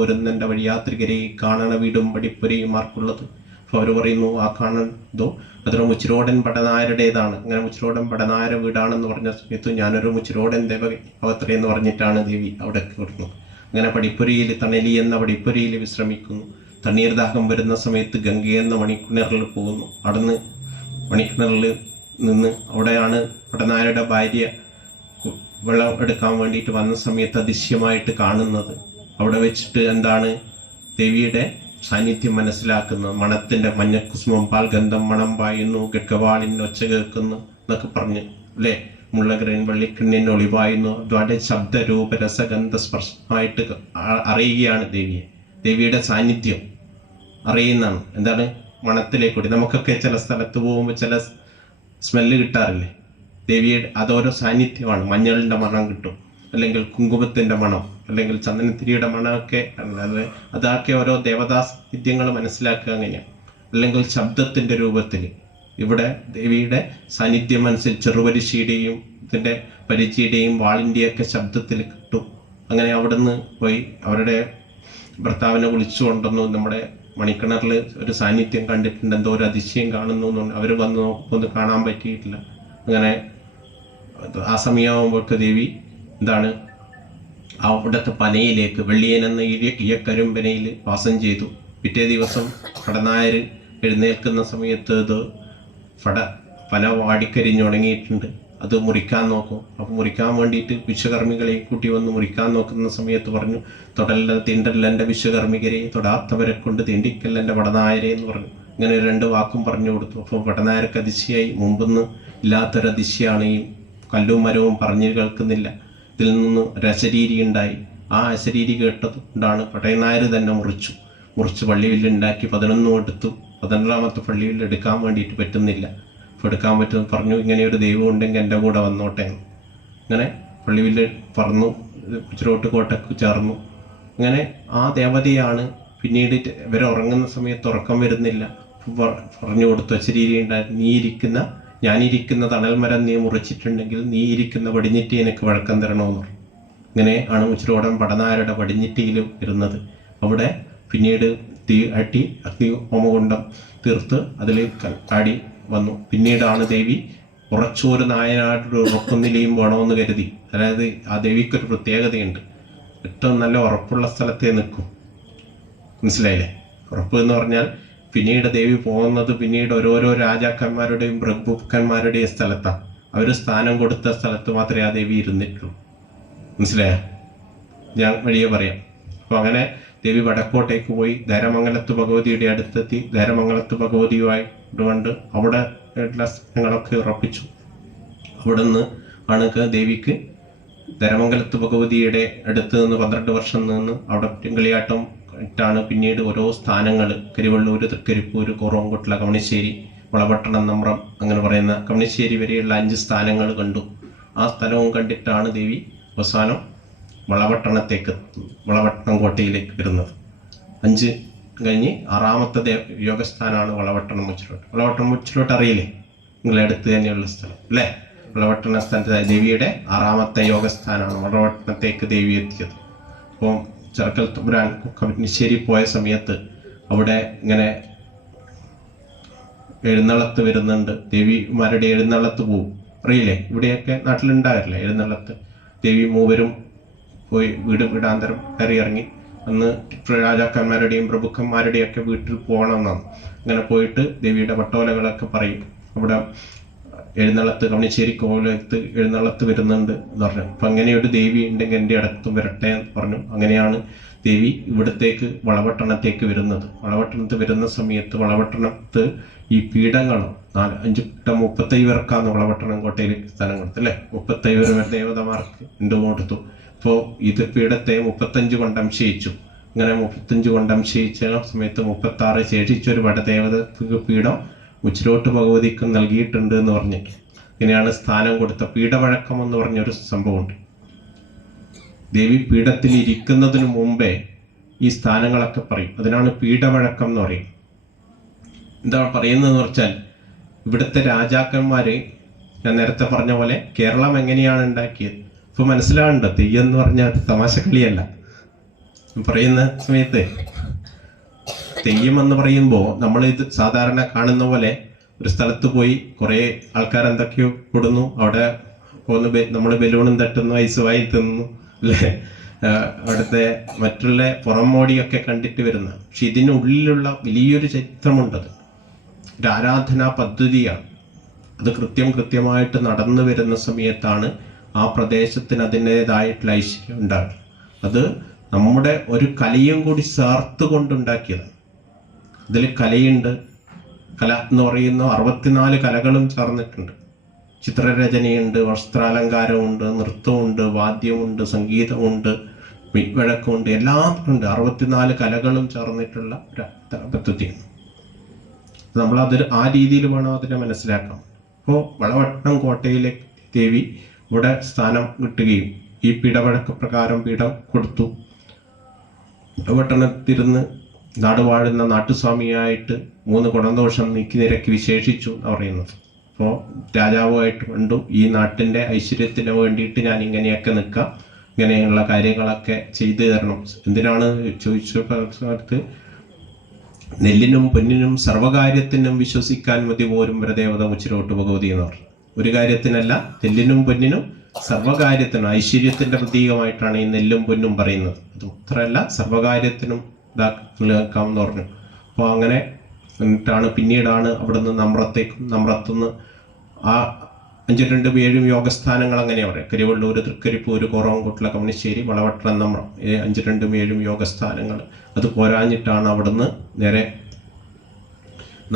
പോരുന്നെൻ്റെ വഴി യാത്രികരെ കാണണ വീടും പടിപ്പുരയും ആർക്കുള്ളത്? അപ്പോൾ അവർ പറയുന്നു, ആ കാണണ്ടോ അതൊരു മുച്ചിലോടൻ പടനായരുടേതാണ്. അങ്ങനെ മുച്ചിലോടൻ പടനായര വീടാണെന്ന് പറഞ്ഞ സമയത്ത് ഞാനൊരു മുച്ചിലോടൻ ദേവകത്രേ എന്ന് പറഞ്ഞിട്ടാണ് ദേവി അവിടെ കൊടുക്കുന്നത്. അങ്ങനെ പടിപ്പുരയിൽ തണലി എന്ന പടിപ്പുരയിൽ വിശ്രമിക്കുന്നു. തണ്ണീർദാഹം വരുന്ന സമയത്ത് ഗംഗ എന്ന മണിക്കിണറിൽ പോകുന്നു. അവിടുന്ന് മണിക്കിണറിൽ നിന്ന് അവിടെയാണ് പടനായരുടെ ഭാര്യ വെള്ളം എടുക്കാൻ വേണ്ടിയിട്ട് വന്ന സമയത്ത് അതിശയമായിട്ട് കാണുന്നത്. അവിടെ വെച്ചിട്ട് എന്താണ് ദേവിയുടെ സാന്നിധ്യം മനസ്സിലാക്കുന്നത്. മണത്തിൻ്റെ മഞ്ഞക്കുസുമം പാൽ ഗന്ധം മണം പായുന്നു, ഗഡ്ഗവാളിന് ഒച്ച കേൾക്കുന്നു എന്നൊക്കെ പറഞ്ഞ് അല്ലേ. മുള്ളഗ്രൻ വള്ളിക്കണ്ണിന് ഒളിവായുന്നു. അതുപോലെ ശബ്ദരൂപ രസഗന്ധ സ്പർശമായിട്ട് അറിയുകയാണ് ദേവിയെ. ദേവിയുടെ സാന്നിധ്യം അറിയുന്നതാണ്. എന്താണ്? മണത്തിലേക്കൂടി. നമുക്കൊക്കെ ചില സ്ഥലത്ത് പോകുമ്പോൾ ചില സ്മെല്ല് കിട്ടാറില്ലേ? ദേവിയുടെ അതോരോ സാന്നിധ്യമാണ്. മഞ്ഞളിൻ്റെ മണം കിട്ടും, അല്ലെങ്കിൽ കുങ്കുമത്തിൻ്റെ മണം, അല്ലെങ്കിൽ ചന്ദനത്തിരിയുടെ മണമൊക്കെ അതൊക്കെ ഓരോ ദേവദാസ് വിദ്യങ്ങൾ മനസ്സിലാക്കുക അങ്ങനെയാണ്. അല്ലെങ്കിൽ ശബ്ദത്തിൻ്റെ രൂപത്തിൽ ഇവിടെ ദേവിയുടെ സാന്നിധ്യം അനുസരിച്ച് ചെറുപരിശിയുടെയും ഇതിൻ്റെ പരിചയുടെയും വാളിൻ്റെയൊക്കെ ശബ്ദത്തിൽ കിട്ടും. അങ്ങനെ അവിടുന്ന് പോയി അവരുടെ ഭർത്താവിനെ വിളിച്ചുകൊണ്ടെന്നു നമ്മുടെ മണിക്കിണറിൽ ഒരു സാന്നിധ്യം കണ്ടിട്ടുണ്ട്, എന്തോ ഒരു അതിശയം കാണുന്നു. അവർ വന്ന് നോക്കുമ്പോൾ കാണാൻ പറ്റിയിട്ടില്ല. അങ്ങനെ ആ സമയമാകുമ്പോഴേക്ക് ദേവി എന്താണ് അവിടുത്തെ പനയിലേക്ക് വെള്ളിയനെന്ന ഇയക്കരിമ്പനയിൽ വാസം ചെയ്തു. പിറ്റേ ദിവസം പടനായർ എഴുന്നേൽക്കുന്ന സമയത്ത് ഇത് പന വാടിക്കരിഞ്ഞുണങ്ങിയിട്ടുണ്ട്. അത് മുറിക്കാൻ നോക്കും. അപ്പോൾ മുറിക്കാൻ വേണ്ടിയിട്ട് വിശ്വകർമ്മികളെ കൂട്ടി വന്ന് മുറിക്കാൻ നോക്കുന്ന സമയത്ത് പറഞ്ഞു, തൊടല്ല തീണ്ടല്ലെൻ്റെ വിശ്വകർമ്മികരെ, തൊടാത്തവരെ കൊണ്ട് തീണ്ടിക്കല്ലെൻ്റെ പടനായരെ എന്ന് പറഞ്ഞു. ഇങ്ങനെ 2 വാക്കും പറഞ്ഞു കൊടുത്തു. അപ്പോൾ പടനായർക്ക് അതിശയായി. മുമ്പൊന്നും ഇല്ലാത്തൊരതിശയാണ് ഈ കല്ലും മരവും പറഞ്ഞു കേൾക്കുന്നില്ല. ഇതിൽ നിന്ന് ഒരു അശരീരി ഉണ്ടായി. ആ അശരീരി കേട്ടതുകൊണ്ടാണ് പടനായർ തന്നെ മുറിച്ച് പള്ളിവില്ലുണ്ടാക്കി 11 എടുത്തു. 11ാമത്തെ പള്ളിവില്ല് എടുക്കാൻ വേണ്ടിയിട്ട് പറ്റുന്നില്ല. അപ്പോൾ എടുക്കാൻ പറ്റുമെന്ന് പറഞ്ഞു, ഇങ്ങനെയൊരു ദൈവം ഉണ്ടെങ്കിൽ എൻ്റെ കൂടെ വന്നോട്ടെ. അങ്ങനെ പള്ളിവില്ല് പറന്നു, കുച്ചിലോട്ട് കോട്ടക്ക് ചേർന്നു. അങ്ങനെ ആ ദേവതയാണ് പിന്നീട് ഇവരെ ഉറങ്ങുന്ന സമയത്ത് ഉറക്കം വരുന്നില്ല. പറഞ്ഞു കൊടുത്തു, അശരീരി ഉണ്ടായി, ഞാനിരിക്കുന്ന തണൽമരം നീ മുറിച്ചിട്ടുണ്ടെങ്കിൽ നീ ഇരിക്കുന്ന പടിഞ്ഞിറ്റി എനിക്ക് വഴക്കം തരണമെന്ന് പറഞ്ഞു. ഇങ്ങനെ ആണ് ഉച്ചിരോടൻ പടനായരുടെ പടിഞ്ഞിറ്റിയിൽ വരുന്നത്. അവിടെ പിന്നീട് തീ അട്ടി അഗ്നി ഹോമകുണ്ടം തീർത്ത് അതിൽ കാടി വന്നു. പിന്നീടാണ് ദേവി ഉറച്ചൊരു നായനായിട്ട് ഉറക്കുന്നില്ലയും വേണമെന്ന് കരുതി. അതായത് ആ ദേവിക്കൊരു പ്രത്യേകതയുണ്ട്, ഏറ്റവും നല്ല ഉറപ്പുള്ള സ്ഥലത്തേ നിൽക്കും. മനസ്സിലായില്ലേ? ഉറപ്പ് എന്ന് പറഞ്ഞാൽ പിന്നീട് ദേവി പോകുന്നത് പിന്നീട് ഓരോരോ രാജാക്കന്മാരുടെയും പ്രഭുക്കന്മാരുടെയും സ്ഥലത്താണ്. അവർ സ്ഥാനം കൊടുത്ത സ്ഥലത്ത് മാത്രമേ ആ ദേവി ഇരുന്നിട്ടുള്ളൂ. മനസ്സിലായോ? ഞാൻ വഴിയെ പറയാം. അപ്പോൾ അങ്ങനെ ദേവി വടക്കോട്ടേക്ക് പോയി ധരമംഗലത്ത് ഭഗവതിയുടെ അടുത്തെത്തി. ധരമംഗലത്ത് ഭഗവതിയുമായി കൊണ്ട് അവിടെ ഞങ്ങളൊക്കെ ഉറപ്പിച്ചു. അവിടെ നിന്ന് ആണ് ദേവിക്ക് ധരമംഗലത്ത് ഭഗവതിയുടെ അടുത്ത് നിന്ന് 12 വർഷം നിന്ന് അവിടെ കളിയാട്ടം ഇട്ടാണ് പിന്നീട് ഓരോ സ്ഥാനങ്ങൾ കരിവള്ളൂർ, തൃക്കരിപ്പൂർ, കോറോംകുട്ട്ല, കവണിശ്ശേരി, വളപട്ടണം, നമ്രം അങ്ങനെ പറയുന്ന കവണിശ്ശേരി വരെയുള്ള 5 സ്ഥാനങ്ങൾ കണ്ടു. ആ സ്ഥലവും കണ്ടിട്ടാണ് ദേവി അവസാനം വളപട്ടണം കോട്ടയിലേക്ക് വരുന്നത്. 5 കഴിഞ്ഞ് 6ാമത്തെ യോഗസ്ഥാനമാണ് വളപട്ടണം മുച്ചിലോട്ട്. വളപട്ടണം മുച്ചിലോട്ട് അറിയില്ലേ? നിങ്ങളെ അടുത്ത് തന്നെയുള്ള സ്ഥലം അല്ലേ? വളപട്ടണ സ്ഥാനത്ത് ദേവിയുടെ 6ാമത്തെ യോഗസ്ഥാനമാണ് വളപട്ടണത്തേക്ക് ദേവി എത്തിയത്. അപ്പോൾ ചെറുക്കൽ തമ്പുരാൻ കവണിശ്ശേരി പോയ സമയത്ത് അവിടെ ഇങ്ങനെ എഴുന്നള്ളത്ത് വരുന്നുണ്ട്. ദേവിമാരുടെ എഴുന്നള്ളത്ത് പോവും, അറിയില്ലേ? ഇവിടെയൊക്കെ നാട്ടിലുണ്ടാകില്ല എഴുന്നള്ളത്ത്. ദേവി മൂവരും പോയി വീടാന്തരം കയറി ഇറങ്ങി. അന്ന് രാജാക്കന്മാരുടെയും പ്രഭുക്കന്മാരുടെയും ഒക്കെ വീട്ടിൽ പോകണമെന്നാണ്. അങ്ങനെ പോയിട്ട് ദേവിയുടെ പട്ടോലകളൊക്കെ പറയും. അവിടെ എഴുന്നള്ളത്ത് കവണിശ്ശേരി കോവിലത്ത് എഴുന്നള്ളത്ത് വരുന്നുണ്ട് എന്ന് പറഞ്ഞു. അപ്പം അങ്ങനെയൊരു ദേവി ഉണ്ടെങ്കിൽ എൻ്റെ അടുത്തും വരട്ടെ എന്ന് പറഞ്ഞു. അങ്ങനെയാണ് ദേവി ഇവിടത്തേക്ക് വളപട്ടണത്തേക്ക് വരുന്നത്. വളപട്ടണത്ത് വരുന്ന സമയത്ത് വളപട്ടണത്ത് ഈ പീഠങ്ങളും 4-5 പീഠം 35 പേർക്കാണ് വളപട്ടണം കോട്ടയിൽ സ്ഥലം കൊടുത്തു അല്ലേ? 35 ദേവതമാർക്ക് കൊടുത്തു. അപ്പോൾ ഇത് പീഠത്തെ 35 കൊണ്ട് അംശയിച്ചു. ഇങ്ങനെ 35 കൊണ്ട് അംശയിച്ച സമയത്ത് 36 ശേഷിച്ചൊരു വടദേവത പീഠം ഉച്ചിലോട്ട് ഭഗവതിക്ക് നൽകിയിട്ടുണ്ട് എന്ന് പറഞ്ഞിട്ട് ഇങ്ങനെയാണ് സ്ഥാനം കൊടുത്ത. പീഠവഴക്കം എന്ന് പറഞ്ഞൊരു സംഭവമുണ്ട്. ദേവി പീഠത്തിൽ ഇരിക്കുന്നതിന് മുമ്പേ ഈ സ്ഥാനങ്ങളൊക്കെ പറയും. അതിനാണ് പീഠവഴക്കം എന്ന് പറയും. എന്താ പറയുന്നതെന്ന് വെച്ചാൽ ഇവിടുത്തെ രാജാക്കന്മാര്, ഞാൻ നേരത്തെ പറഞ്ഞ പോലെ കേരളം എങ്ങനെയാണ് ഉണ്ടാക്കിയത് ഇപ്പൊ മനസ്സിലാവുന്നുണ്ടോ? തെയ്യം എന്ന് പറഞ്ഞാൽ തമാശ കളിയല്ല. പറയുന്ന സമയത്ത് തെയ്യം എന്ന് പറയുമ്പോൾ നമ്മൾ ഇത് സാധാരണ കാണുന്ന പോലെ ഒരു സ്ഥലത്ത് പോയി കുറേ ആൾക്കാർ എന്തൊക്കെയോ കൂടുന്നു, അവിടെ പോന്ന് നമ്മൾ ബലൂണും തട്ടുന്നു, ഐസ് വായി തിന്നു അല്ലേ? അവിടുത്തെ മറ്റുള്ള പുറമോടിയൊക്കെ കണ്ടിട്ട് വരുന്ന. പക്ഷെ ഇതിനുള്ളിലുള്ള വലിയൊരു ചരിത്രമുണ്ടത്. ഒരു ആരാധനാ പദ്ധതിയാണ്. അത് കൃത്യമായിട്ട് നടന്നു വരുന്ന സമയത്താണ് ആ പ്രദേശത്തിന് അതിൻ്റെതായിട്ടുള്ള ഐശ്വര്യം ഉണ്ടാകുക. അത് നമ്മുടെ ഒരു കലയും കൂടി ചേർത്ത് കൊണ്ടുണ്ടാക്കിയതാണ്. ഇതിൽ കലയുണ്ട്. കല എന്ന് പറയുന്ന 64 കലകളും ചേർന്നിട്ടുണ്ട്. ചിത്രരചനയുണ്ട്, വസ്ത്രാലങ്കാരമുണ്ട്, നൃത്തമുണ്ട്, വാദ്യമുണ്ട്, സംഗീതമുണ്ട്, വഴക്കമുണ്ട്, എല്ലാം ഉണ്ട്. 64 കലകളും ചേർന്നിട്ടുള്ള ഒരു പദ്ധതിയാണ്. നമ്മളതിൽ ആ രീതിയിൽ വേണം അതിനെ മനസ്സിലാക്കാം. അപ്പോൾ വളപട്ടണം കോട്ടയിലെ ദേവി ഇവിടെ സ്ഥാനം കിട്ടുകയും ഈ പീഠവഴക്ക പ്രകാരം പീഠം കൊടുത്തു. പട്ടണത്തിരുന്ന് നാടുവാഴുന്ന നാട്ടുസ്വാമിയായിട്ട് 3 ഗുണദോഷം നീക്കി നിരക്കി വിശേഷിച്ചു എന്ന് പറയുന്നത്. അപ്പോൾ രാജാവുമായിട്ട് കണ്ടു, ഈ നാട്ടിൻ്റെ ഐശ്വര്യത്തിന് വേണ്ടിയിട്ട് ഞാൻ ഇങ്ങനെയൊക്കെ നിൽക്കാം, ഇങ്ങനെയുള്ള കാര്യങ്ങളൊക്കെ ചെയ്തു തരണം. എന്തിനാണ് ചോദിച്ചത്? നെല്ലിനും പൊന്നിനും സർവകാര്യത്തിനും വിശ്വസിക്കാൻ മതി പോരും വരദേവത മുച്ചിലോട്ട് ഭഗവതി എന്ന് പറഞ്ഞു. ഒരു കാര്യത്തിനല്ല, നെല്ലിനും പൊന്നിനും സർവകാര്യത്തിനും ഐശ്വര്യത്തിന്റെ പ്രതീകമായിട്ടാണ് ഈ നെല്ലും പൊന്നും പറയുന്നത്. അത് മാത്രമല്ല സർവകാര്യത്തിനും ഇതാക്കാം എന്ന് പറഞ്ഞു. അപ്പോൾ അങ്ങനെ എന്നിട്ടാണ് പിന്നീടാണ് അവിടുന്ന് നമ്രത്തുനിന്ന് ആ 5-2 7 യോഗസ്ഥാനങ്ങൾ അങ്ങനെ പറയാം. കരിവള്ളൂർ, തൃക്കരിപ്പൂര്, കോറോംകുട്ടില, കമ്മണിശ്ശേരി, വളവട്ടണം, നമ്രം, 5-2 7 യോഗസ്ഥാനങ്ങൾ. അത് പോരാഞ്ഞിട്ടാണ് അവിടുന്ന് നേരെ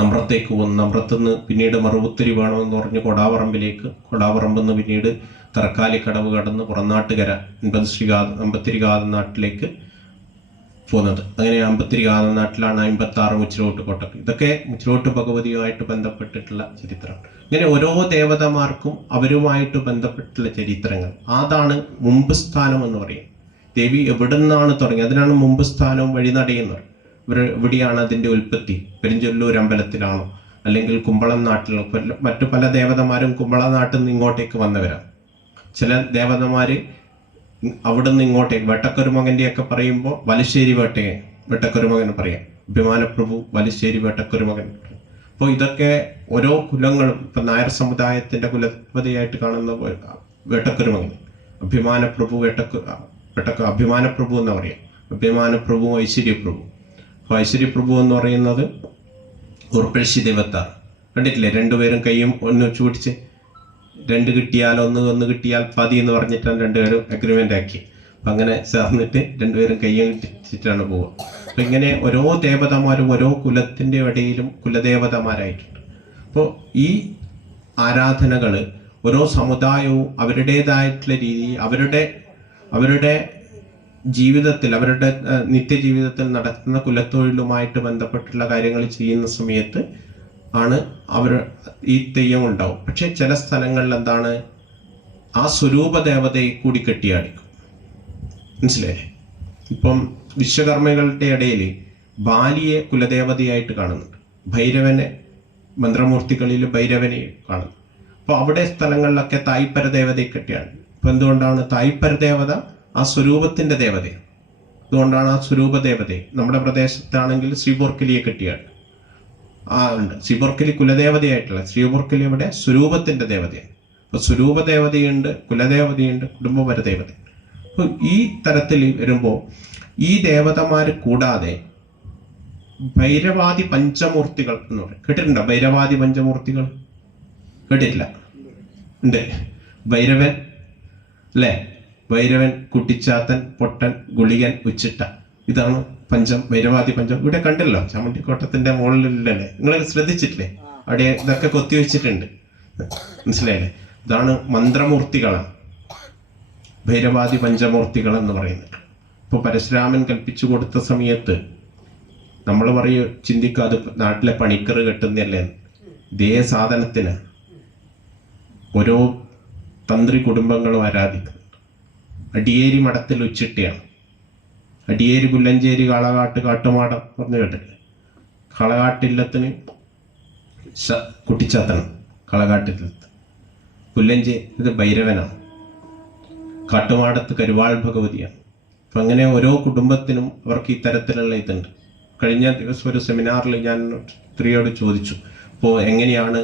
നമ്രത്തേക്ക് പോകുന്നത്. നമ്രത്തുനിന്ന് പിന്നീട് മറുപുത്തിരി വേണമെന്ന് പറഞ്ഞ് കൊടാപറമ്പിലേക്ക്, കൊടാപറമ്പിൽ നിന്ന് പിന്നീട് തറക്കാലിക്കടവ് കടന്ന് പുറനാട്ടുകര അമ്പത്തിരികാതം നാട്ടിലേക്ക് പോകുന്നത്. അങ്ങനെ അമ്പത്തിരികാതം നാട്ടിലാണ് 56 മുച്ചിലോട്ട് കൊട്ടക്ക്. ഇതൊക്കെ മുച്ചിലോട്ട് ഭഗവതിയുമായിട്ട് ബന്ധപ്പെട്ടിട്ടുള്ള ചരിത്രമാണ്. ഇങ്ങനെ ഓരോ ദേവതമാർക്കും അവരുമായിട്ട് ബന്ധപ്പെട്ടുള്ള ചരിത്രങ്ങൾ. അതാണ് മുമ്പ് സ്ഥാനം എന്ന് പറയും. ദേവി എവിടെ നിന്നാണ് തുടങ്ങിയത്, അതിനാണ് മുമ്പ് സ്ഥാനവും വഴിനടയുന്നത്. എവിടെയാണ് അതിൻ്റെ ഉൽപ്പത്തി? പെരിഞ്ചൊല്ലൂർ അമ്പലത്തിലാണോ, അല്ലെങ്കിൽ കുമ്പളം നാട്ടിൽ? മറ്റു പല ദേവതമാരും കുമ്പളം നാട്ടിൽ നിന്ന് ഇങ്ങോട്ടേക്ക് വന്നവരാണ്. ചില ദേവതമാർ അവിടെ നിന്ന് ഇങ്ങോട്ടേക്ക്, വേട്ടക്കൊരുമകൻ്റെയൊക്കെ പറയുമ്പോൾ വലശ്ശേരി വേട്ടക്കൊരുമകൻ പറയാം, അഭിമാനപ്രഭു വലശ്ശേരി വേട്ടക്കൊരുമകൻ. അപ്പോൾ ഇതൊക്കെ ഓരോ കുലങ്ങളും, ഇപ്പം നായർ സമുദായത്തിൻ്റെ കുലപതിയായിട്ട് കാണുന്ന വേട്ടക്കൊരുമകൻ, അഭിമാനപ്രഭു അഭിമാനപ്രഭു എന്ന് പറയാം. അഭിമാനപ്രഭു, ഐശ്വര്യപ്രഭു. അപ്പോൾ ഐശ്വര്യപ്രഭു എന്ന് പറയുന്നത് ഉർപ്പഴശ്ശി ദൈവത്താണ്. കണ്ടിട്ടില്ലേ? രണ്ടുപേരും കൈയും ഒന്ന് ചൂടിച്ച് 2 കിട്ടിയാൽ ഒന്ന് കിട്ടിയാൽ പതി എന്ന് പറഞ്ഞിട്ടാണ് രണ്ടുപേരും അഗ്രിമെൻ്റ് ആക്കി. അപ്പം അങ്ങനെ ചേർന്നിട്ട് രണ്ടുപേരും കയ്യും കിട്ടിച്ചിട്ടാണ് പോവുക. അപ്പം ഇങ്ങനെ ഓരോ ദേവതമാരും ഓരോ കുലത്തിൻ്റെ ഇടയിലും കുലദേവതമാരായിട്ടുണ്ട്. അപ്പോൾ ഈ ആരാധനകൾ ഓരോ സമുദായവും അവരുടേതായിട്ടുള്ള രീതി അവരുടെ ജീവിതത്തിൽ, അവരുടെ നിത്യജീവിതത്തിൽ നടത്തുന്ന കുലത്തൊഴിലുമായിട്ട് ബന്ധപ്പെട്ടുള്ള കാര്യങ്ങൾ ചെയ്യുന്ന സമയത്ത് ആണ് ഈ തെയ്യം ഉണ്ടാവും. പക്ഷെ ചില സ്ഥലങ്ങളിൽ എന്താണ്, ആ സ്വരൂപ ദേവതയെ കൂടി കെട്ടിയാടിക്കും. മനസ്സിലായില്ലേ? ഇപ്പം വിശ്വകർമ്മികളുടെ ഇടയിൽ ബാലിയെ കുലദേവതയായിട്ട് കാണുന്നുണ്ട്, ഭൈരവനെ മന്ത്രമൂർത്തികളിൽ ഭൈരവനെ കാണുന്നു. അപ്പോൾ അവിടെ സ്ഥലങ്ങളിലൊക്കെ തായ്പര ദേവതയെ കെട്ടിയാണ്. ഇപ്പം എന്തുകൊണ്ടാണ് തായ്പര ദേവത ആ സ്വരൂപത്തിൻ്റെ ദേവതയാണ്. അതുകൊണ്ടാണ് ആ സ്വരൂപ ദേവതയെ നമ്മുടെ പ്രദേശത്താണെങ്കിൽ ശ്രീപോർക്കലിയെ കെട്ടിയാണ്. ഉണ്ട് ശ്രീപോർക്കലി കുലദേവതയായിട്ടുള്ള ശ്രീപോർക്കലി ഇവിടെ സ്വരൂപത്തിൻ്റെ ദേവതയാണ്. അപ്പോൾ സ്വരൂപ ദേവതയുണ്ട്, കുലദേവതയുണ്ട്, കുടുംബപര ദേവത. അപ്പോൾ ഈ തരത്തിൽ വരുമ്പോൾ ഈ ദേവതമാർ കൂടാതെ ഭൈരവാദി പഞ്ചമൂർത്തികൾ എന്ന് പറയും. കേട്ടിട്ടുണ്ടോ? ഭൈരവാദി പഞ്ചമൂർത്തികൾ കേട്ടിട്ടില്ല? ഉണ്ട്. ഭൈരവൻ അല്ലേ? ഭൈരവൻ, കുട്ടിച്ചാത്തൻ, പൊട്ടൻ, ഗുളികൻ, ഉച്ചിട്ട, ഇതാണ് ഭൈരവാദി പഞ്ചം. ഇവിടെ കണ്ടല്ലോ, ചമ്മട്ടിക്കോട്ടത്തിന്റെ മുകളിലല്ലേ? നിങ്ങൾ ശ്രദ്ധിച്ചിട്ടില്ലേ? അവിടെ ഇതൊക്കെ കൊത്തിവെച്ചിട്ടുണ്ട്. മനസ്സിലായില്ലേ? ഇതാണ് മന്ത്രമൂർത്തികളാണ് ഭൈരവാദി പഞ്ചമൂർത്തികൾ എന്ന് പറയുന്നത്. ഇപ്പോൾ പരശുരാമൻ കൽപ്പിച്ചു കൊടുത്ത സമയത്ത് നമ്മൾ ചിന്തിക്കുക അത് നാട്ടിലെ പണിക്കറ് കെട്ടുന്നല്ലേ. ഇതേ സാധനത്തിന് ഓരോ തന്ത്രി കുടുംബങ്ങളും ആരാധിക്കുന്നു. അടിയേരി മഠത്തിൽ ഉച്ചിട്ടയാണ്. അടിയേരി, പുല്ലഞ്ചേരി, കാളകാട്ട്, കാട്ടുമാടം പറഞ്ഞു കേട്ടില്ലേ? കാളകാട്ടില്ലത്തിന് കുട്ടിച്ചാത്തണം, കാളകാട്ടില്ലത്ത്. പുല്ലഞ്ചേരി ഇത് ഭൈരവനാണ്. കാട്ടുമാടത്ത് കരുവാൾ ഭഗവതിയാണ്. അപ്പം അങ്ങനെ ഓരോ കുടുംബത്തിനും അവർക്ക് ഈ തരത്തിലുള്ള ഇതുണ്ട്. കഴിഞ്ഞ ദിവസം ഒരു സെമിനാറിൽ ഞാൻ സ്ത്രീയോട് ചോദിച്ചു, ഇപ്പോൾ എങ്ങനെയാണ്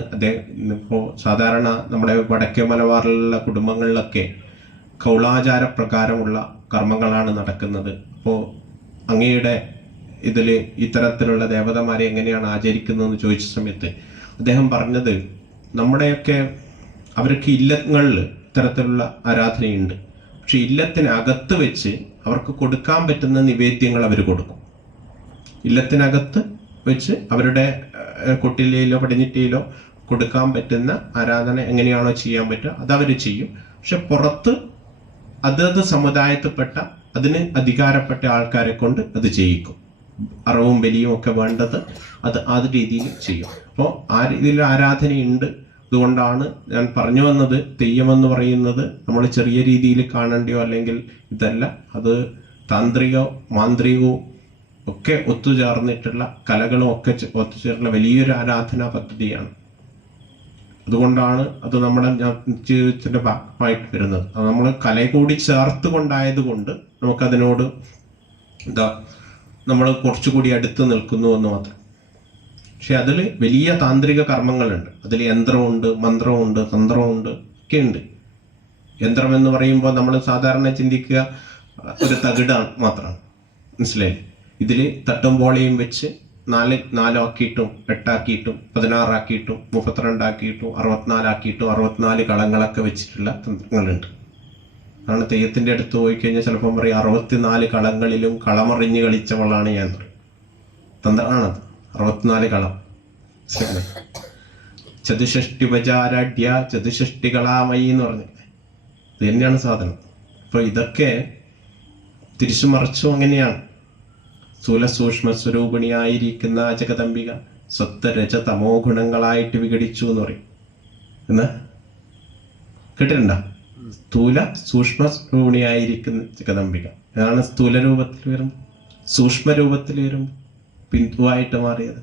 ഇപ്പോൾ സാധാരണ നമ്മുടെ വടക്കേ മലബാറിലുള്ള കുടുംബങ്ങളിലൊക്കെ കൗളാചാര പ്രകാരമുള്ള കർമ്മങ്ങളാണ് നടക്കുന്നത്. അപ്പോൾ അങ്ങയുടെ ഇതിൽ ഇത്തരത്തിലുള്ള ദേവതമാരെ എങ്ങനെയാണ് ആചരിക്കുന്നതെന്ന് ചോദിച്ച സമയത്ത് അദ്ദേഹം പറഞ്ഞത്, നമ്മുടെയൊക്കെ അവർക്ക് ഇല്ലങ്ങളിൽ ഇത്തരത്തിലുള്ള ആരാധനയുണ്ട്. പക്ഷെ ഇല്ലത്തിനകത്ത് വെച്ച് അവർക്ക് കൊടുക്കാൻ പറ്റുന്ന നിവേദ്യങ്ങൾ അവർ കൊടുക്കും. ഇല്ലത്തിനകത്ത് വെച്ച് അവരുടെ കൊട്ടിലയിലോ പടിഞ്ഞിട്ടയിലോ കൊടുക്കാൻ പറ്റുന്ന ആരാധന എങ്ങനെയാണോ ചെയ്യാൻ പറ്റുക അതവർ ചെയ്യും. പക്ഷെ പുറത്ത് അതത് സമുദായത്തിൽപ്പെട്ട അതിന് അധികാരപ്പെട്ട ആൾക്കാരെ കൊണ്ട് അത് ചെയ്യിക്കും. അറവും ബലിയും ഒക്കെ വേണ്ടത് അത് രീതിയിൽ ചെയ്യും. അപ്പോൾ ആ രീതിയിൽ ആരാധനയുണ്ട്. അതുകൊണ്ടാണ് ഞാൻ പറഞ്ഞു വന്നത്, തെയ്യമെന്ന് പറയുന്നത് നമ്മൾ ചെറിയ രീതിയിൽ കാണേണ്ടിയോ അല്ലെങ്കിൽ ഇതല്ല, അത് താന്ത്രികവും മാന്ത്രികവും ഒക്കെ ഒത്തുചേർന്നിട്ടുള്ള കലകളും ഒക്കെ ഒത്തുചേർന്ന വലിയൊരു ആരാധനാ പദ്ധതിയാണ്. അതുകൊണ്ടാണ് അത് നമ്മുടെ ജീവിതത്തിന്റെ ഭാഗമായിട്ട് വരുന്നത്. അത് നമ്മൾ കല കൂടി ചേർത്ത് കൊണ്ടായതുകൊണ്ട് നമുക്കതിനോട് നമ്മൾ കുറച്ചുകൂടി അടുത്ത് നിൽക്കുന്നു എന്ന് മാത്രം. പക്ഷെ അതിൽ വലിയ താന്ത്രിക കർമ്മങ്ങളുണ്ട്. അതിൽ യന്ത്രമുണ്ട്, മന്ത്രമുണ്ട്, തന്ത്രമുണ്ട്, ഒക്കെ ഉണ്ട്. യന്ത്രം എന്ന് പറയുമ്പോൾ നമ്മൾ സാധാരണ ചിന്തിക്കുക ഒരു തകിടാണ് മാത്രമാണ്, മനസ്സിലായില്ലേ? ഇതിൽ തട്ടും പോളയും വെച്ച് 4 ആക്കിയിട്ടും 8 ആക്കിയിട്ടും 16 ആക്കിയിട്ടും 32 ആക്കിയിട്ടും 64 ആക്കിയിട്ടും 64 കളങ്ങളൊക്കെ വെച്ചിട്ടുള്ള തന്ത്രങ്ങളുണ്ട്. അതാണ് തെയ്യത്തിന്റെ അടുത്ത് പോയി കഴിഞ്ഞാൽ ചിലപ്പം പറയും 64 കളങ്ങളിലും കളമറിഞ്ഞ് കളിച്ചവളാണ് ഞാൻ പറയും. തന്ത്രമാണത്, 64 കളം. ചതുഷ്ടി ഉപചാരാഢ്യ ചതുഷ്ടി കളാമയി എന്ന് പറഞ്ഞില്ലേ, ഇത് തന്നെയാണ് സാധനം. അപ്പൊ ഇതൊക്കെ തിരിച്ചു മറിച്ചും അങ്ങനെയാണ്. സ്ഥൂല സൂക്ഷ്മ സ്വരൂപിണിയായിരിക്കുന്ന ജഗദംബിക സത്വ രജ തമോ ഗുണങ്ങളായിട്ട് വിഘടിച്ചു എന്ന് പറയും. എന്നാ കേട്ടിട്ടുണ്ടോ? സ്ഥൂല സൂക്ഷ്മ സ്വരൂപിണിയായിരിക്കുന്ന ജഗദംബിക അതാണ് സ്ഥൂല രൂപത്തിൽ വരുമ്പോൾ. സൂക്ഷ്മ രൂപത്തിൽ വരുമ്പോൾ ബിന്ദുവായിട്ട് മാറിയത്.